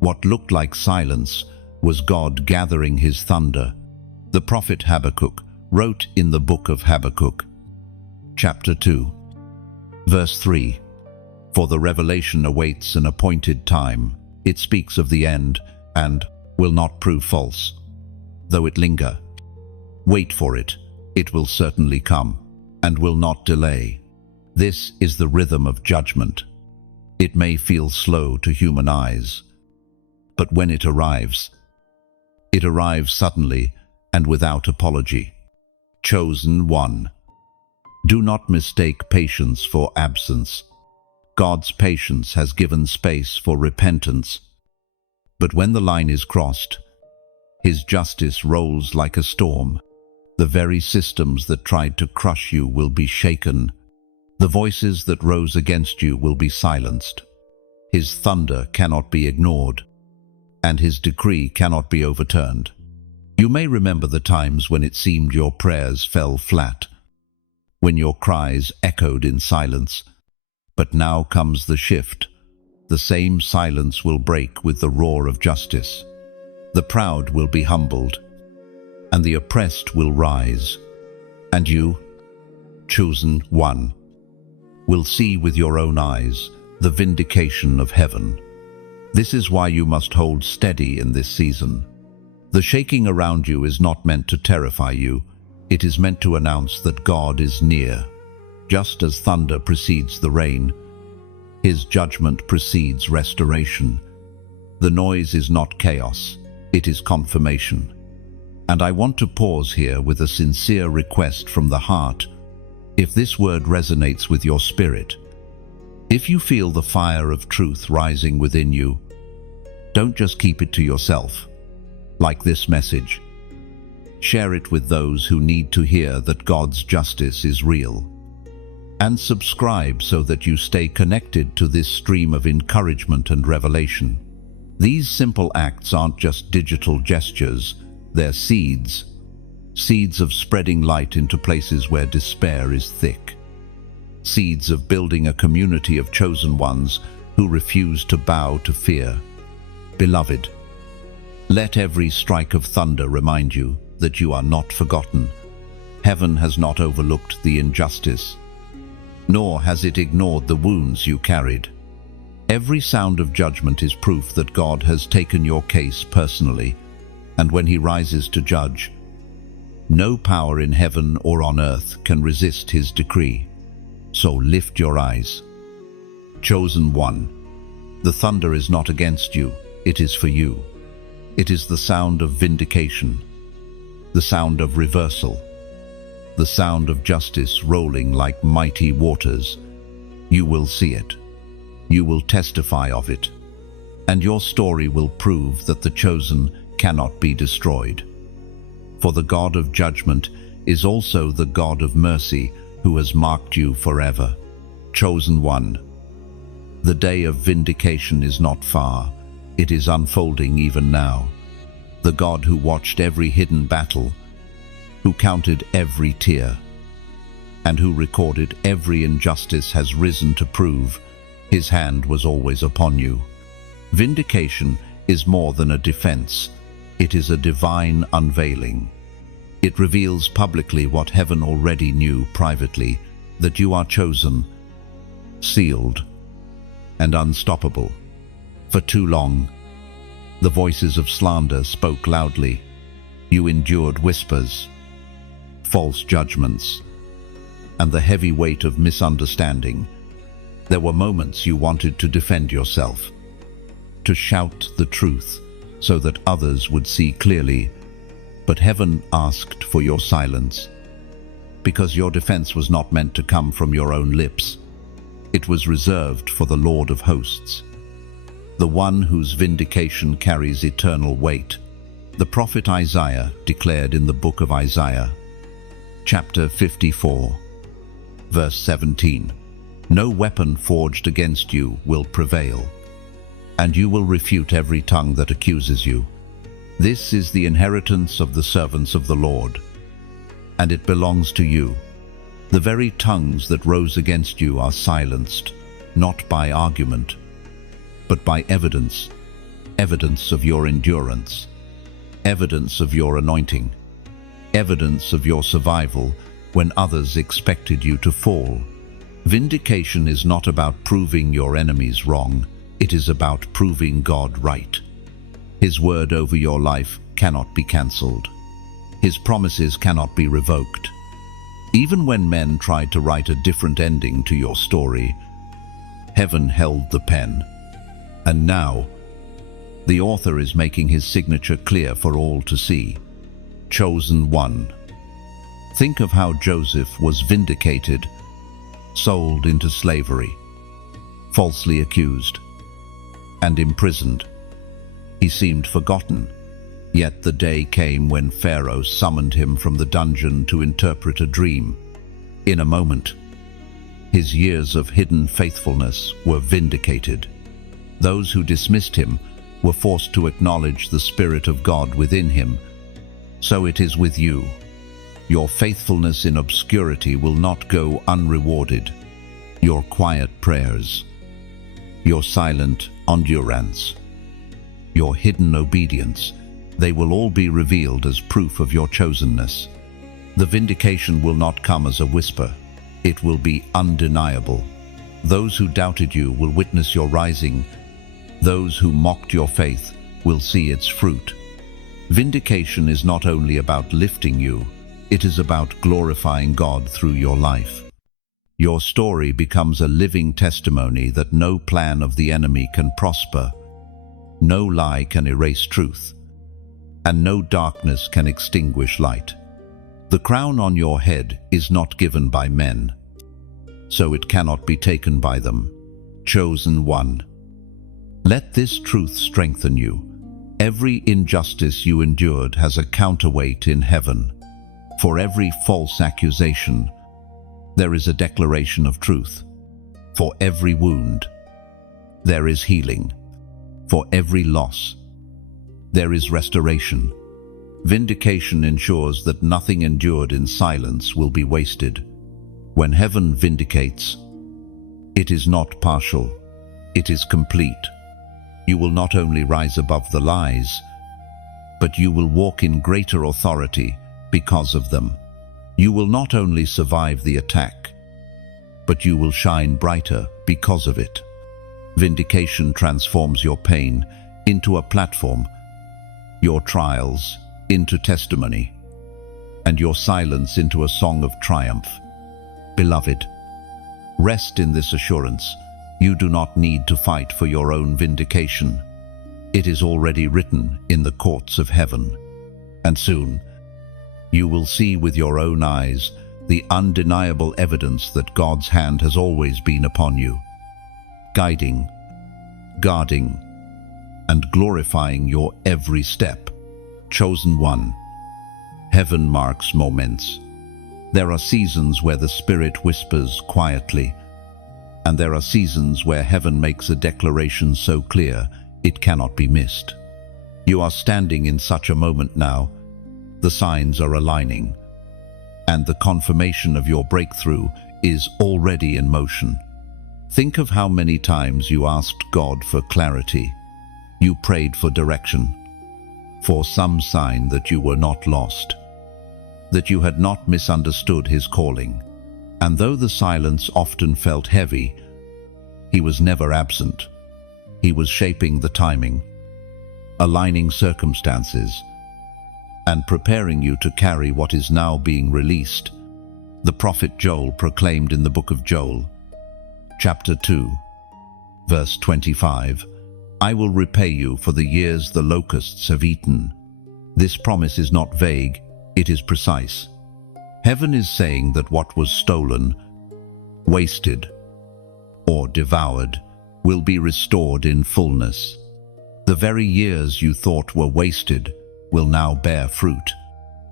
What looked like silence was God gathering his thunder. The prophet Habakkuk wrote in the book of Habakkuk, chapter 2, verse 3, "For the revelation awaits an appointed time. It speaks of the end and will not prove false. Though it linger, wait for it. It will certainly come and will not delay." This is the rhythm of judgment. It may feel slow to human eyes, but when it arrives suddenly and without apology. Chosen one. Do not mistake patience for absence. God's patience has given space for repentance. But when the line is crossed, his justice rolls like a storm. The very systems that tried to crush you will be shaken. The voices that rose against you will be silenced. His thunder cannot be ignored, and his decree cannot be overturned. You may remember the times when it seemed your prayers fell flat, when your cries echoed in silence. But now comes the shift. The same silence will break with the roar of justice. The proud will be humbled, and the oppressed will rise. And you, chosen one, will see with your own eyes the vindication of heaven. This is why you must hold steady in this season. The shaking around you is not meant to terrify you. It is meant to announce that God is near. Just as thunder precedes the rain, his judgment precedes restoration. The noise is not chaos, it is confirmation. And I want to pause here with a sincere request from the heart. If this word resonates with your spirit, if you feel the fire of truth rising within you, don't just keep it to yourself. Like this message, share it with those who need to hear that God's justice is real. And subscribe so that you stay connected to this stream of encouragement and revelation. These simple acts aren't just digital gestures, they're seeds. Seeds of spreading light into places where despair is thick. Seeds of building a community of chosen ones who refuse to bow to fear. Beloved, let every strike of thunder remind you that you are not forgotten. Heaven has not overlooked the injustice, nor has it ignored the wounds you carried. Every sound of judgment is proof that God has taken your case personally, and when he rises to judge, no power in heaven or on earth can resist his decree. So lift your eyes. Chosen one, the thunder is not against you, it is for you. It is the sound of vindication, the sound of reversal, the sound of justice rolling like mighty waters. You will see it. You will testify of it. And your story will prove that the chosen cannot be destroyed. For the God of judgment is also the God of mercy, who has marked you forever. Chosen one. The day of vindication is not far. It is unfolding even now. The God who watched every hidden battle, who counted every tear, and who recorded every injustice has risen to prove his hand was always upon you. Vindication is more than a defense. It is a divine unveiling. It reveals publicly what heaven already knew privately, that you are chosen, sealed, and unstoppable. For too long, the voices of slander spoke loudly. You endured whispers, false judgments, and the heavy weight of misunderstanding. There were moments you wanted to defend yourself, to shout the truth so that others would see clearly, but heaven asked for your silence, because your defense was not meant to come from your own lips. It was reserved for the Lord of hosts, the one whose vindication carries eternal weight. The prophet Isaiah declared in the book of Isaiah, chapter 54, verse 17, "No weapon forged against you will prevail, and you will refute every tongue that accuses you. This is the inheritance of the servants of the Lord, and it belongs to you. The very tongues that rose against you are silenced, not by argument, but by evidence, evidence of your endurance, evidence of your anointing, evidence of your survival when others expected you to fall." Vindication is not about proving your enemies wrong. It is about proving God right. His word over your life cannot be cancelled. His promises cannot be revoked. Even when men tried to write a different ending to your story, heaven held the pen. And now, the author is making his signature clear for all to see. Chosen one. Think of how Joseph was vindicated, sold into slavery, falsely accused, and imprisoned. He seemed forgotten, yet the day came when Pharaoh summoned him from the dungeon to interpret a dream. In a moment, his years of hidden faithfulness were vindicated. Those who dismissed him were forced to acknowledge the Spirit of God within him. So it is with you. Your faithfulness in obscurity will not go unrewarded. Your quiet prayers, your silent endurance, your hidden obedience, they will all be revealed as proof of your chosenness. The vindication will not come as a whisper. It will be undeniable. Those who doubted you will witness your rising. Those who mocked your faith will see its fruit. Vindication is not only about lifting you, it is about glorifying God through your life. Your story becomes a living testimony that no plan of the enemy can prosper, no lie can erase truth, and no darkness can extinguish light. The crown on your head is not given by men, so it cannot be taken by them. Chosen one. Let this truth strengthen you. Every injustice you endured has a counterweight in heaven. For every false accusation, there is a declaration of truth. For every wound, there is healing. For every loss, there is restoration. Vindication ensures that nothing endured in silence will be wasted. When heaven vindicates, it is not partial, it is complete. You will not only rise above the lies, but you will walk in greater authority because of them. You will not only survive the attack, but you will shine brighter because of it. Vindication transforms your pain into a platform, your trials into testimony, and your silence into a song of triumph. Beloved, rest in this assurance. You do not need to fight for your own vindication. It is already written in the courts of heaven, and soon you will see with your own eyes the undeniable evidence that God's hand has always been upon you, guiding, guarding, and glorifying your every step. Chosen one. Heaven marks moments. There are seasons where the Spirit whispers quietly, and there are seasons where heaven makes a declaration so clear it cannot be missed. You are standing in such a moment now. The signs are aligning, and the confirmation of your breakthrough is already in motion. Think of how many times you asked God for clarity. You prayed for direction, for some sign that you were not lost, that you had not misunderstood His calling. And though the silence often felt heavy, He was never absent. He was shaping the timing, aligning circumstances, and preparing you to carry what is now being released. The prophet Joel proclaimed in the book of Joel, chapter 2, verse 25, "I will repay you for the years the locusts have eaten." This promise is not vague, it is precise. Heaven is saying that what was stolen, wasted, or devoured will be restored in fullness. The very years you thought were wasted will now bear fruit.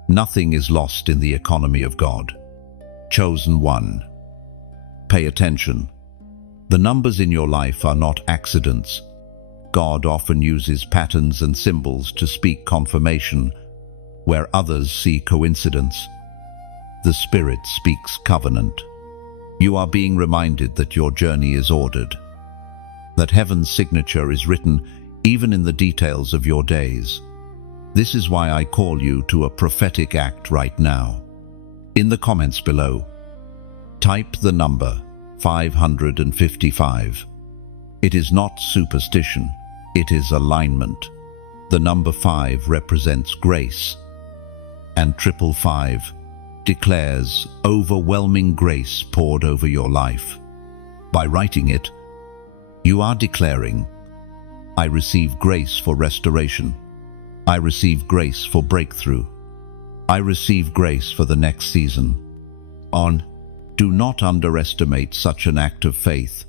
Nothing is lost in the economy of God. Chosen one. Pay attention. The numbers in your life are not accidents. God often uses patterns and symbols to speak confirmation where others see coincidence. The Spirit speaks covenant. You are being reminded that your journey is ordered, that heaven's signature is written even in the details of your days. This is why I call you to a prophetic act right now. In the comments below, type the number 555. It is not superstition, it is alignment. The number 5 represents grace, and 555 declares overwhelming grace poured over your life. By writing it, you are declaring, I receive grace for restoration. I receive grace for breakthrough. I receive grace for the next season. Do not underestimate such an act of faith.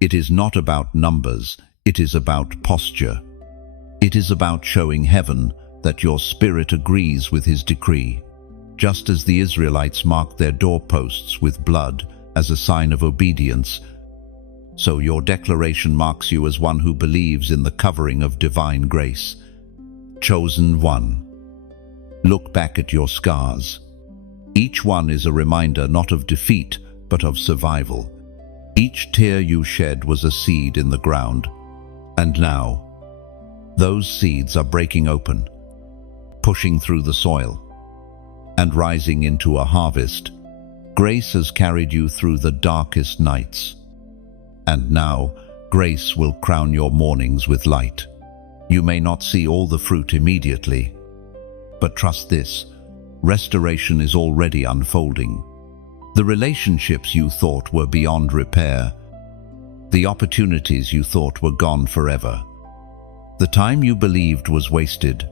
It is not about numbers, it is about posture. It is about showing heaven that your spirit agrees with His decree. Just as the Israelites marked their doorposts with blood as a sign of obedience, so your declaration marks you as one who believes in the covering of divine grace. Chosen one. Look back at your scars. Each one is a reminder not of defeat, but of survival. Each tear you shed was a seed in the ground. And now, those seeds are breaking open, pushing through the soil, and rising into a harvest. Grace has carried you through the darkest nights. And now, grace will crown your mornings with light. You may not see all the fruit immediately, but trust this, restoration is already unfolding. The relationships you thought were beyond repair, the opportunities you thought were gone forever, the time you believed was wasted,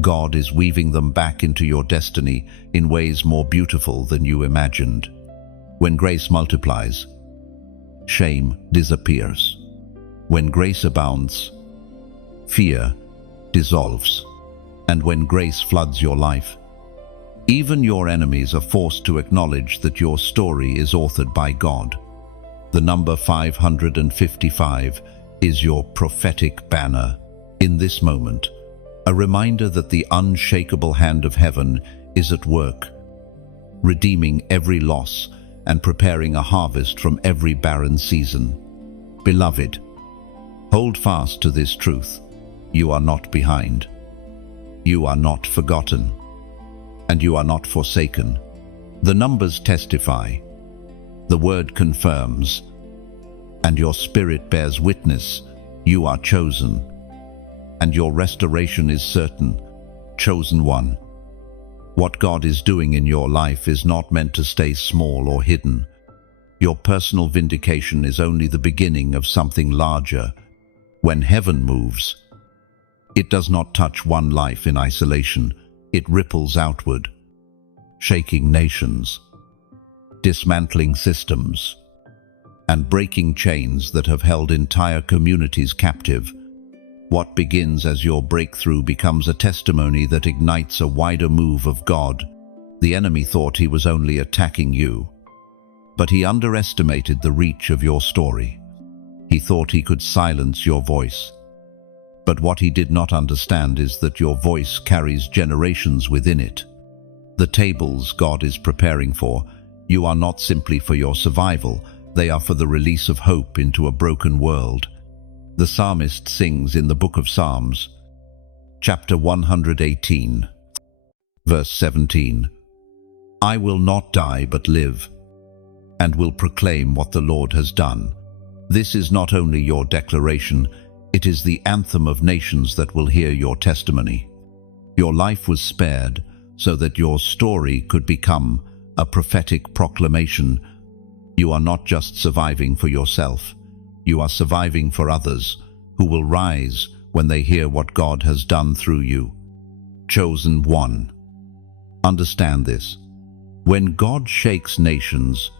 God is weaving them back into your destiny in ways more beautiful than you imagined. When grace multiplies, shame disappears. When grace abounds, fear dissolves. And when grace floods your life, even your enemies are forced to acknowledge that your story is authored by God. The number 555 is your prophetic banner. In this moment, a reminder that the unshakable hand of heaven is at work, redeeming every loss and preparing a harvest from every barren season. Beloved, hold fast to this truth. You are not behind. You are not forgotten. And you are not forsaken. The numbers testify. The word confirms. And your spirit bears witness. You are chosen. And your restoration is certain. Chosen one. What God is doing in your life is not meant to stay small or hidden. Your personal vindication is only the beginning of something larger. When heaven moves, it does not touch one life in isolation. It ripples outward, shaking nations, dismantling systems, and breaking chains that have held entire communities captive. What begins as your breakthrough becomes a testimony that ignites a wider move of God. The enemy thought he was only attacking you, but he underestimated the reach of your story. He thought he could silence your voice. But what he did not understand is that your voice carries generations within it. The tables God is preparing for you are not simply for your survival, they are for the release of hope into a broken world. The psalmist sings in the book of Psalms, chapter 118, verse 17, "I will not die but live, and will proclaim what the Lord has done." This is not only your declaration, it is the anthem of nations that will hear your testimony. Your life was spared so that your story could become a prophetic proclamation. You are not just surviving for yourself, you are surviving for others who will rise when they hear what God has done through you. Chosen one. Understand this. When God shakes nations,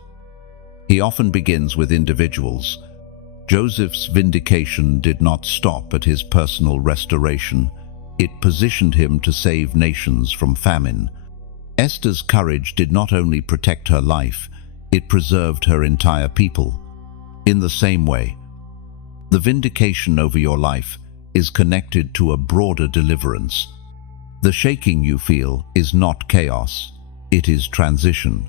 he often begins with individuals. Joseph's vindication did not stop at his personal restoration. It positioned him to save nations from famine. Esther's courage did not only protect her life, it preserved her entire people. In the same way, the vindication over your life is connected to a broader deliverance. The shaking you feel is not chaos, it is transition.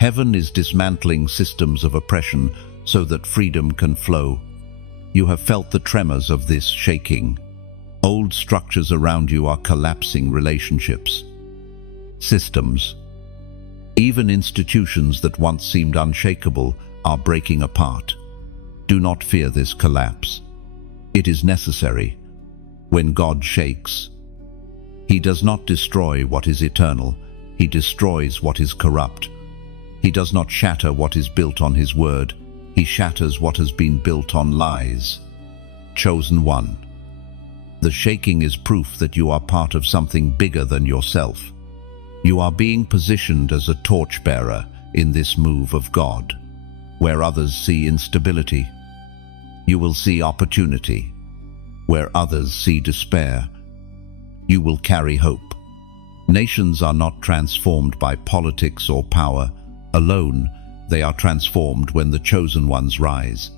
Heaven is dismantling systems of oppression so that freedom can flow. You have felt the tremors of this shaking. Old structures around you are collapsing, relationships, systems. Even institutions that once seemed unshakable are breaking apart. Do not fear this collapse. It is necessary. When God shakes, he does not destroy what is eternal, he destroys what is corrupt. He does not shatter what is built on his word, he shatters what has been built on lies. Chosen one. The shaking is proof that you are part of something bigger than yourself. You are being positioned as a torchbearer in this move of God. Where others see instability, you will see opportunity. Where others see despair, you will carry hope. Nations are not transformed by politics or power alone, they are transformed when the chosen ones rise,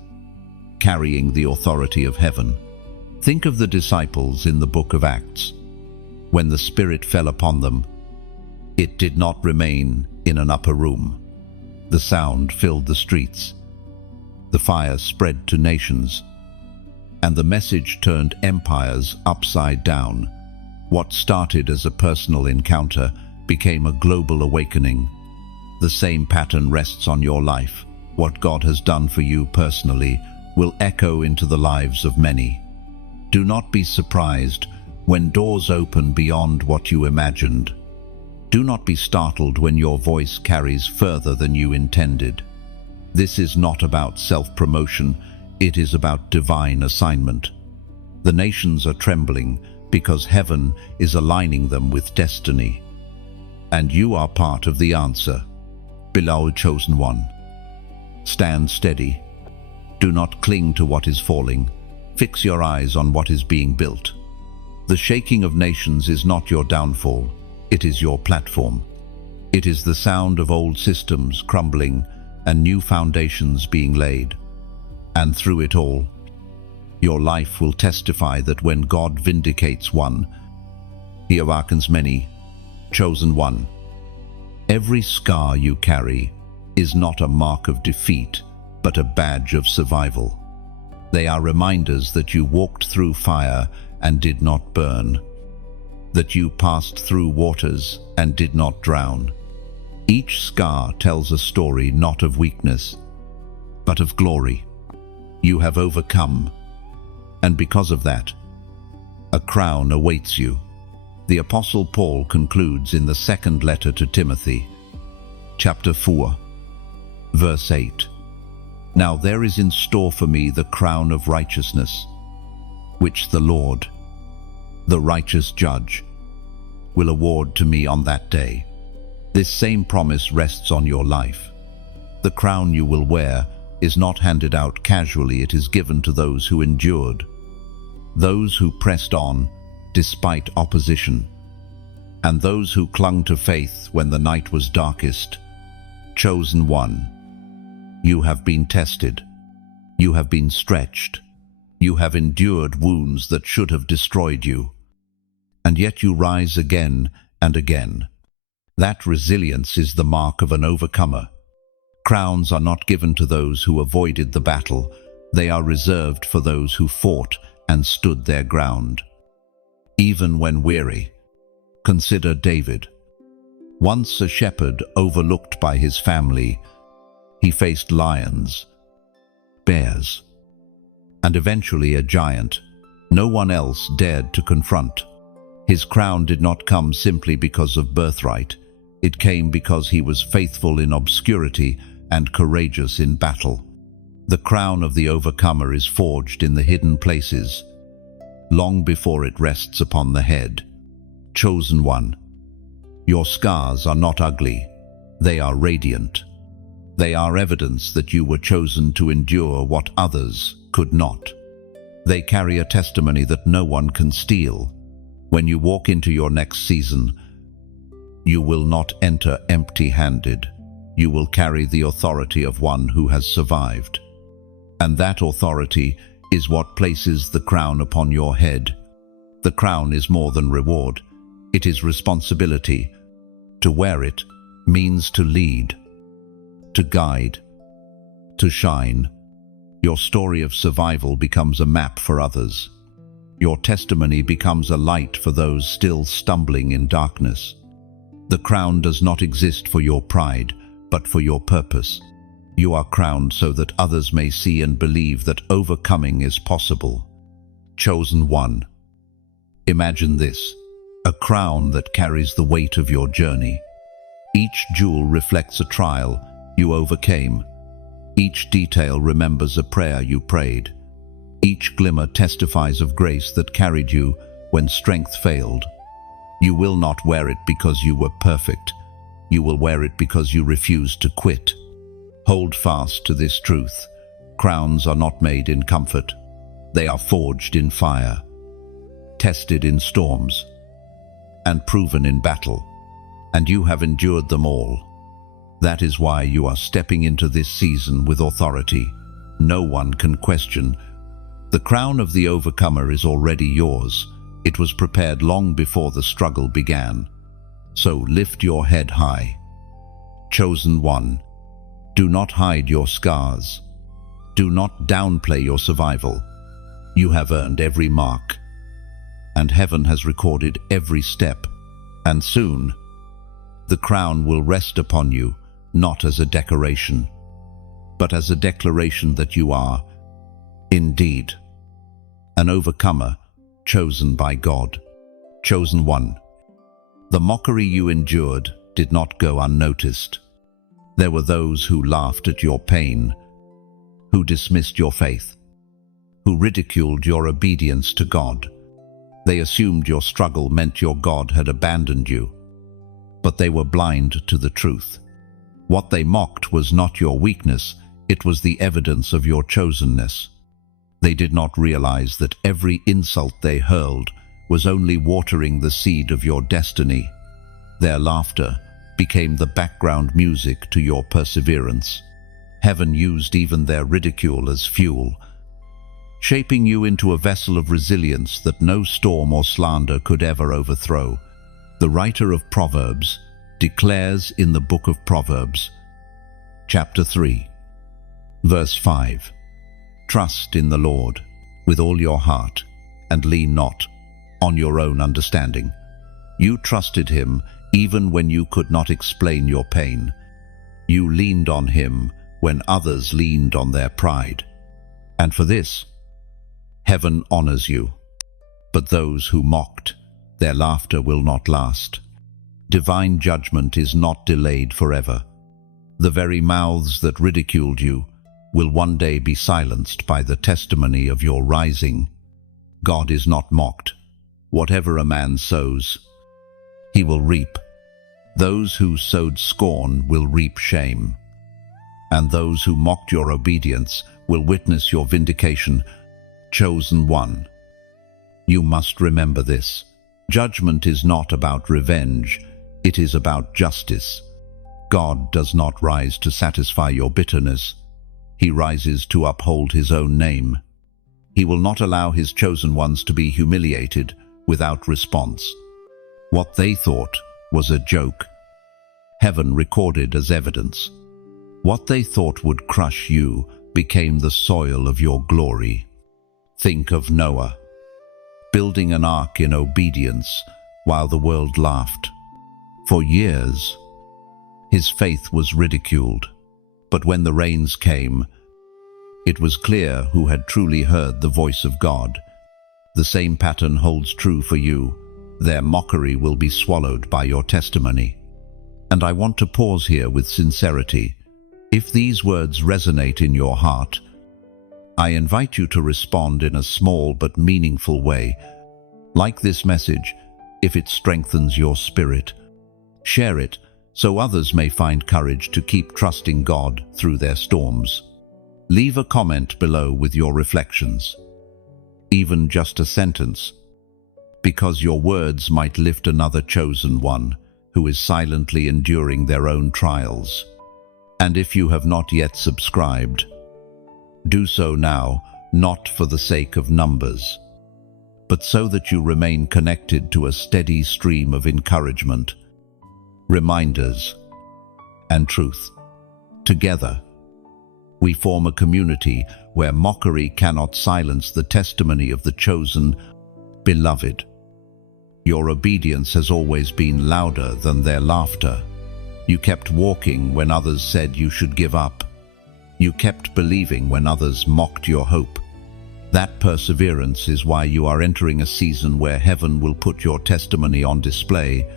carrying the authority of heaven. Think of the disciples in the book of Acts. When the Spirit fell upon them, it did not remain in an upper room. The sound filled the streets. The fire spread to nations, and the message turned empires upside down. What started as a personal encounter became a global awakening. The same pattern rests on your life. What God has done for you personally will echo into the lives of many. Do not be surprised when doors open beyond what you imagined. Do not be startled when your voice carries further than you intended. This is not about self-promotion, it is about divine assignment. The nations are trembling because heaven is aligning them with destiny. And you are part of the answer. Beloved chosen one. Stand steady. Do not cling to what is falling. Fix your eyes on what is being built. The shaking of nations is not your downfall. It is your platform. It is the sound of old systems crumbling and new foundations being laid. And through it all, your life will testify that when God vindicates one, he awakens many. Chosen one. Every scar you carry is not a mark of defeat, but a badge of survival. They are reminders that you walked through fire and did not burn, that you passed through waters and did not drown. Each scar tells a story not of weakness, but of glory. You have overcome, and because of that, a crown awaits you. The Apostle Paul concludes in the second letter to Timothy, chapter 4, verse 8. Now there is in store for me the crown of righteousness, which the Lord, the righteous judge, will award to me on that day. This same promise rests on your life. The crown you will wear is not handed out casually, it is given to those who endured, those who pressed on despite opposition, and those who clung to faith when the night was darkest. Chosen one, you have been tested, you have been stretched, you have endured wounds that should have destroyed you, and yet you rise again and again. That resilience is the mark of an overcomer. Crowns are not given to those who avoided the battle, they are reserved for those who fought and stood their ground. Even when weary. Consider David. Once a shepherd overlooked by his family, he faced lions, bears, and eventually a giant no one else dared to confront. His crown did not come simply because of birthright. It came because he was faithful in obscurity and courageous in battle. The crown of the overcomer is forged in the hidden places, long before it rests upon the head. Chosen one, your scars are not ugly, they are radiant. They are evidence that you were chosen to endure what others could not. They carry a testimony that no one can steal. When you walk into your next season, you will not enter empty-handed. You will carry the authority of one who has survived. And that authority is what places the crown upon your head. The crown is more than reward. It is responsibility. To wear it means to lead, to guide, to shine. Your story of survival becomes a map for others. Your testimony becomes a light for those still stumbling in darkness. The crown does not exist for your pride, but for your purpose. You are crowned so that others may see and believe that overcoming is possible. Chosen one. Imagine this, a crown that carries the weight of your journey. Each jewel reflects a trial you overcame. Each detail remembers a prayer you prayed. Each glimmer testifies of grace that carried you when strength failed. You will not wear it because you were perfect. You will wear it because you refused to quit. Hold fast to this truth. Crowns are not made in comfort. They are forged in fire, tested in storms, and proven in battle. And you have endured them all. That is why you are stepping into this season with authority. No one can question. The crown of the overcomer is already yours. It was prepared long before the struggle began. So lift your head high. Chosen one, do not hide your scars. Do not downplay your survival. You have earned every mark, and heaven has recorded every step. And soon, the crown will rest upon you, not as a decoration, but as a declaration that you are, indeed, an overcomer, chosen by God. Chosen one. The mockery you endured did not go unnoticed. There were those who laughed at your pain, who dismissed your faith, who ridiculed your obedience to God. They assumed your struggle meant your God had abandoned you, but they were blind to the truth. What they mocked was not your weakness, it was the evidence of your chosenness. They did not realize that every insult they hurled was only watering the seed of your destiny. Their laughter became the background music to your perseverance. Heaven used even their ridicule as fuel, shaping you into a vessel of resilience that no storm or slander could ever overthrow. The writer of Proverbs declares in the book of Proverbs, chapter 3, verse 5, "Trust in the Lord with all your heart, and lean not on your own understanding." You trusted him even when you could not explain your pain. You leaned on him when others leaned on their pride. And for this, heaven honors you. But those who mocked, their laughter will not last. Divine judgment is not delayed forever. The very mouths that ridiculed you will one day be silenced by the testimony of your rising. God is not mocked. Whatever a man sows, he will reap. Those who sowed scorn will reap shame. and those who mocked your obedience will witness your vindication. Chosen one. You must remember this. Judgment is not about revenge, it is about justice. God does not rise to satisfy your bitterness. He rises to uphold his own name. He will not allow his chosen ones to be humiliated without response. What they thought was a joke, heaven recorded as evidence. What they thought would crush you became the soil of your glory. Think of Noah, building an ark in obedience while the world laughed. For years, his faith was ridiculed, but when the rains came, it was clear who had truly heard the voice of God. The same pattern holds true for you. Their mockery will be swallowed by your testimony. And I want to pause here with sincerity. If these words resonate in your heart, I invite you to respond in a small but meaningful way. Like this message, if it strengthens your spirit. Share it so others may find courage to keep trusting God through their storms. Leave a comment below with your reflections. Even just a sentence, because your words might lift another chosen one who is silently enduring their own trials. And if you have not yet subscribed, do so now, not for the sake of numbers, but so that you remain connected to a steady stream of encouragement, reminders, and truth. Together, we form a community where mockery cannot silence the testimony of the chosen. Beloved, your obedience has always been louder than their laughter. You kept walking when others said you should give up. You kept believing when others mocked your hope. That perseverance is why you are entering a season where heaven will put your testimony on display.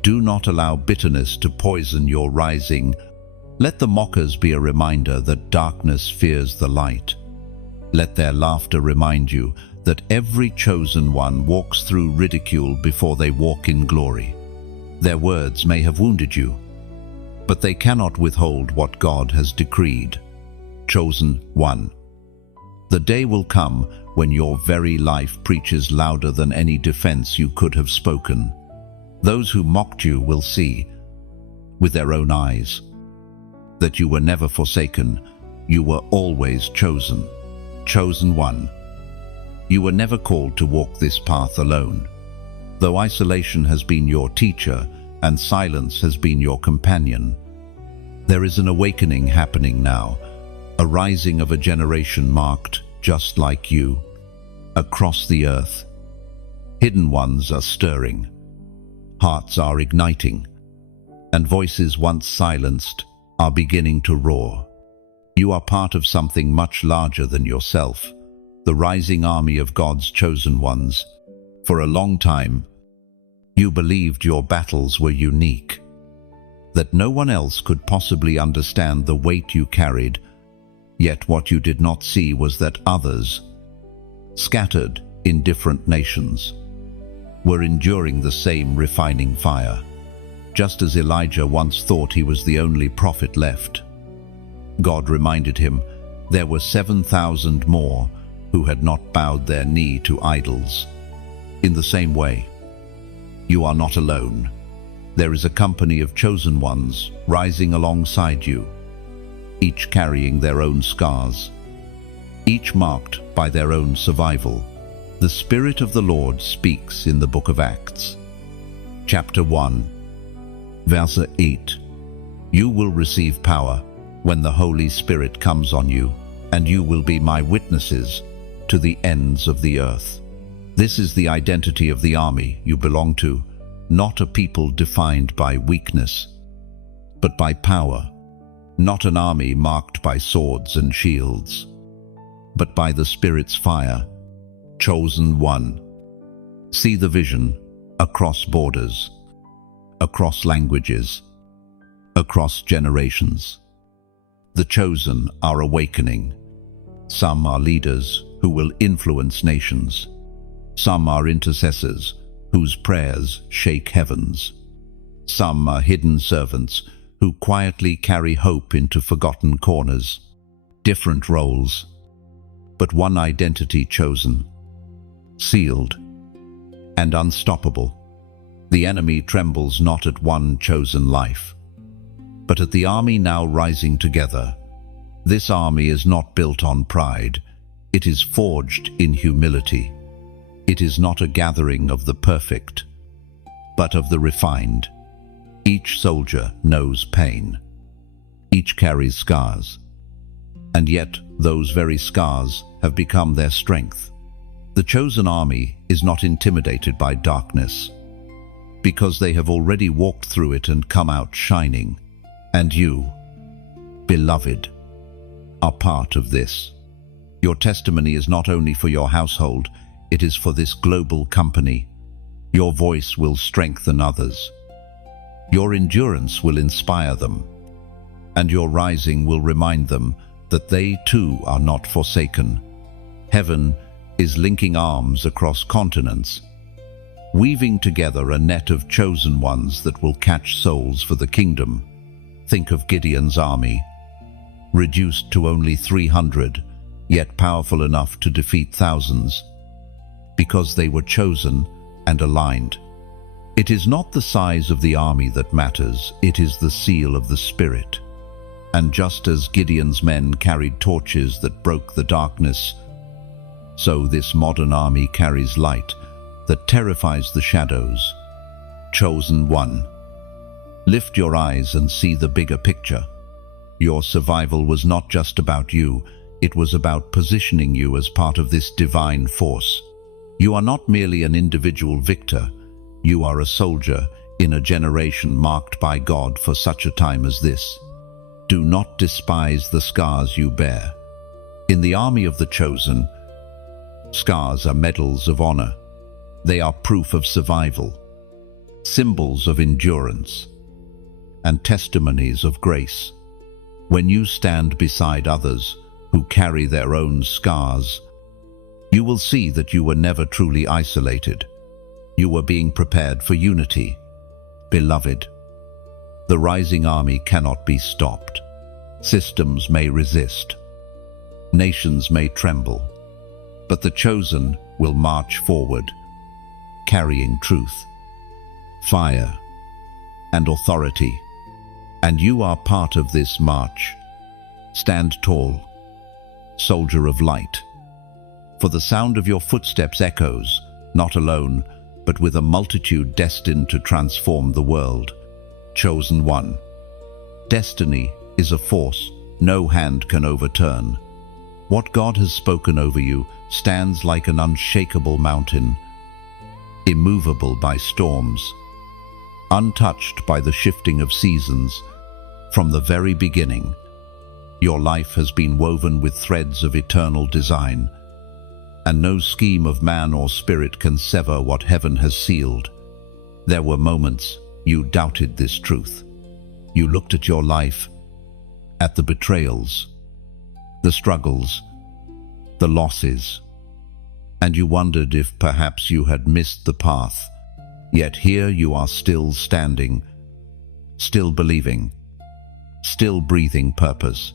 Do not allow bitterness to poison your rising. Let the mockers be a reminder that darkness fears the light. Let their laughter remind you that every chosen one walks through ridicule before they walk in glory. Their words may have wounded you, but they cannot withhold what God has decreed. Chosen one. The day will come when your very life preaches louder than any defense you could have spoken. Those who mocked you will see, with their own eyes, that you were never forsaken, you were always chosen. Chosen one. You were never called to walk this path alone. Though isolation has been your teacher and silence has been your companion, there is an awakening happening now, a rising of a generation marked just like you. Across the earth, hidden ones are stirring, hearts are igniting, and voices once silenced are beginning to roar. You are part of something much larger than yourself, the rising army of God's chosen ones. For a long time, you believed your battles were unique, that no one else could possibly understand the weight you carried. Yet what you did not see was that others, scattered in different nations, were enduring the same refining fire. Just as Elijah once thought he was the only prophet left, God reminded him there were 7,000 more who had not bowed their knee to idols. In the same way, you are not alone. There is a company of chosen ones rising alongside you, each carrying their own scars, each marked by their own survival. The Spirit of the Lord speaks in the book of Acts. Chapter 1, verse 8. You will receive power when the Holy Spirit comes on you, and you will be my witnesses to the ends of the earth. This is the identity of the army you belong to, not a people defined by weakness, but by power. Not an army marked by swords and shields, but by the Spirit's fire. Chosen one. See the vision across borders, across languages, across generations. The chosen are awakening. Some are leaders who will influence nations. Some are intercessors whose prayers shake heavens. Some are hidden servants who quietly carry hope into forgotten corners. Different roles, but one identity chosen, sealed, and unstoppable. The enemy trembles not at one chosen life, but at the army now rising together. This army is not built on pride, it is forged in humility. It is not a gathering of the perfect, but of the refined. Each soldier knows pain. Each carries scars. And yet those very scars have become their strength. The chosen army is not intimidated by darkness, because they have already walked through it and come out shining. And you, beloved, are part of this. Your testimony is not only for your household, it is for this global company. Your voice will strengthen others. Your endurance will inspire them, and your rising will remind them that they too are not forsaken. Heaven is linking arms across continents, weaving together a net of chosen ones that will catch souls for the kingdom. Think of Gideon's army, reduced to only 300, yet powerful enough to defeat thousands, because they were chosen and aligned. It is not the size of the army that matters, it is the seal of the Spirit. And just as Gideon's men carried torches that broke the darkness, so this modern army carries light that terrifies the shadows. Chosen one. Lift your eyes and see the bigger picture. Your survival was not just about you, it was about positioning you as part of this divine force. You are not merely an individual victor, you are a soldier in a generation marked by God for such a time as this. Do not despise the scars you bear. In the army of the chosen, scars are medals of honor. They are proof of survival, symbols of endurance, and testimonies of grace. When you stand beside others who carry their own scars, you will see that you were never truly isolated. You were being prepared for unity. Beloved, the rising army cannot be stopped. Systems may resist. Nations may tremble. But the chosen will march forward, carrying truth, fire, and authority. And you are part of this march. Stand tall, soldier of light. For the sound of your footsteps echoes, not alone, but with a multitude destined to transform the world. Chosen one. Destiny is a force no hand can overturn. What God has spoken over you stands like an unshakable mountain, immovable by storms, untouched by the shifting of seasons. From the very beginning, your life has been woven with threads of eternal design, and no scheme of man or spirit can sever what heaven has sealed. There were moments you doubted this truth. You looked at your life, at the betrayals, the struggles, the losses, and you wondered if perhaps you had missed the path. Yet here you are, still standing, still believing, still breathing purpose.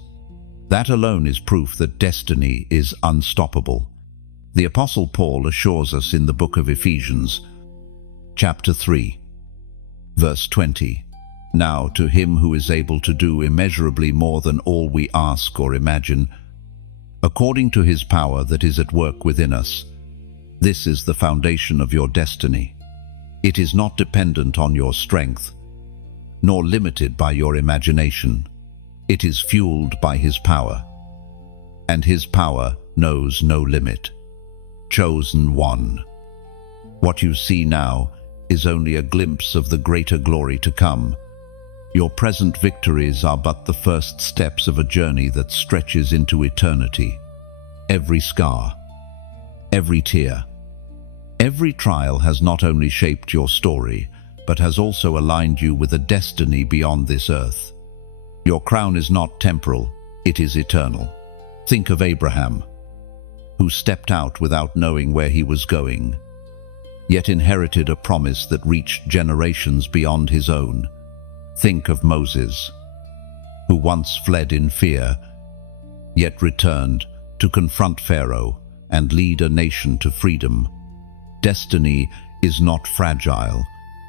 That alone is proof that destiny is unstoppable. The Apostle Paul assures us in the book of Ephesians, chapter 3, verse 20, "Now to him who is able to do immeasurably more than all we ask or imagine, according to his power that is at work within us." This is the foundation of your destiny. It is not dependent on your strength, nor limited by your imagination. It is fueled by his power, and his power knows no limit. Chosen one. What you see now is only a glimpse of the greater glory to come. Your present victories are but the first steps of a journey that stretches into eternity. Every scar, every tear, every trial has not only shaped your story, but has also aligned you with a destiny beyond this earth. Your crown is not temporal, it is eternal. Think of Abraham, who stepped out without knowing where he was going, yet inherited a promise that reached generations beyond his own. Think of Moses, who once fled in fear, yet returned to confront Pharaoh and lead a nation to freedom. Destiny is not fragile.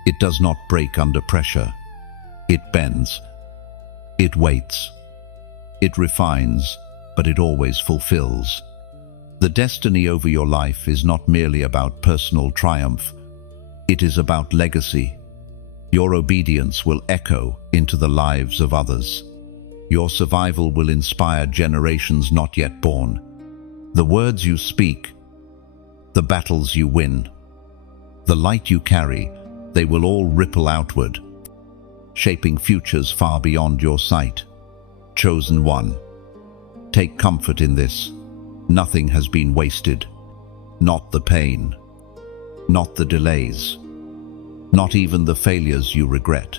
It does not break under pressure. It bends. It waits. It refines, but it always fulfills. The destiny over your life is not merely about personal triumph. It is about legacy. Your obedience will echo into the lives of others. Your survival will inspire generations not yet born. The words you speak, the battles you win, the light you carry, they will all ripple outward, shaping futures far beyond your sight. Chosen one, take comfort in this. Nothing has been wasted. Not the pain, not the delays, not even the failures you regret.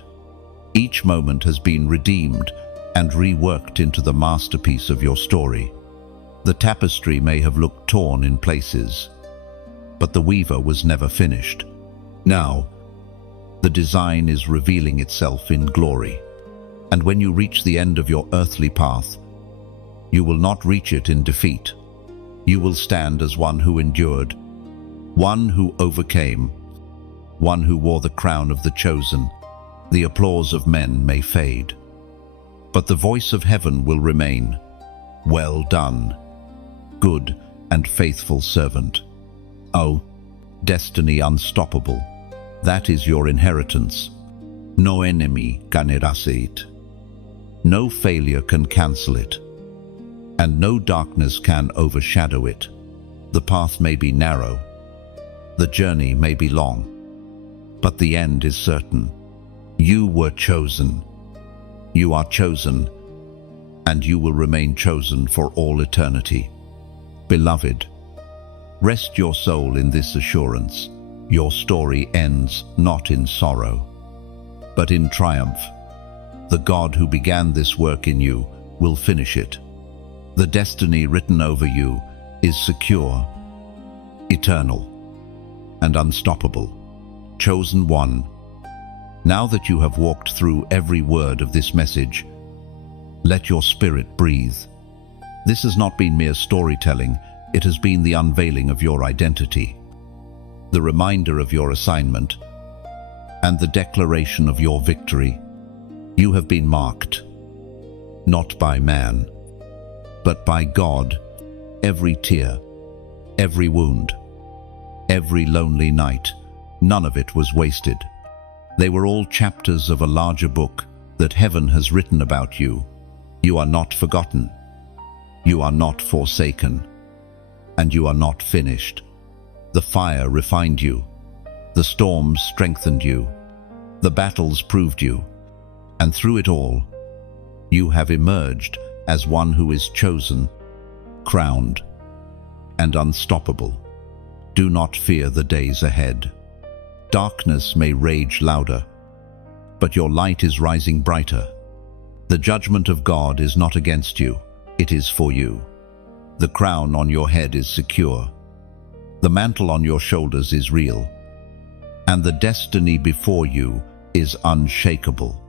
Each moment has been redeemed and reworked into the masterpiece of your story. The tapestry may have looked torn in places, but the weaver was never finished. Now, the design is revealing itself in glory. And when you reach the end of your earthly path, you will not reach it in defeat. You will stand as one who endured, one who overcame, one who wore the crown of the chosen. The applause of men may fade, but the voice of heaven will remain. Well done, good and faithful servant. Oh, destiny unstoppable, that is your inheritance. No enemy can erase it. No failure can cancel it, and no darkness can overshadow it. The path may be narrow, the journey may be long, but the end is certain. You were chosen. You are chosen, and you will remain chosen for all eternity. Beloved, rest your soul in this assurance. Your story ends not in sorrow, but in triumph. The God who began this work in you will finish it. The destiny written over you is secure, eternal, and unstoppable. Chosen one, now that you have walked through every word of this message, let your spirit breathe. This has not been mere storytelling, it has been the unveiling of your identity, the reminder of your assignment, and the declaration of your victory. You have been marked, not by man, but by God. Every tear, every wound, every lonely night, none of it was wasted. They were all chapters of a larger book that heaven has written about you. You are not forgotten. You are not forsaken. And you are not finished. The fire refined you. The storms strengthened you. The battles proved you. And through it all, you have emerged as one who is chosen, crowned, and unstoppable. Do not fear the days ahead. Darkness may rage louder, but your light is rising brighter. The judgment of God is not against you, it is for you. The crown on your head is secure. The mantle on your shoulders is real. And the destiny before you is unshakable.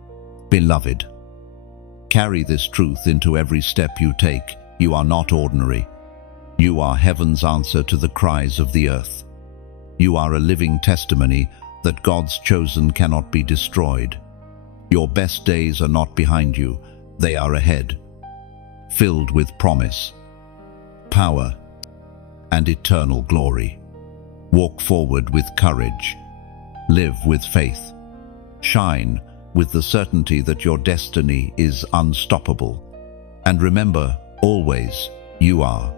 Beloved, carry this truth into every step you take. You are not ordinary. You are heaven's answer to the cries of the earth. You are a living testimony that God's chosen cannot be destroyed. Your best days are not behind you, they are ahead, filled with promise, power, and eternal glory. Walk forward with courage, live with faith, shine with the certainty that your destiny is unstoppable. And remember, always, you are,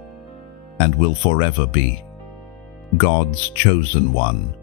and will forever be, God's chosen one.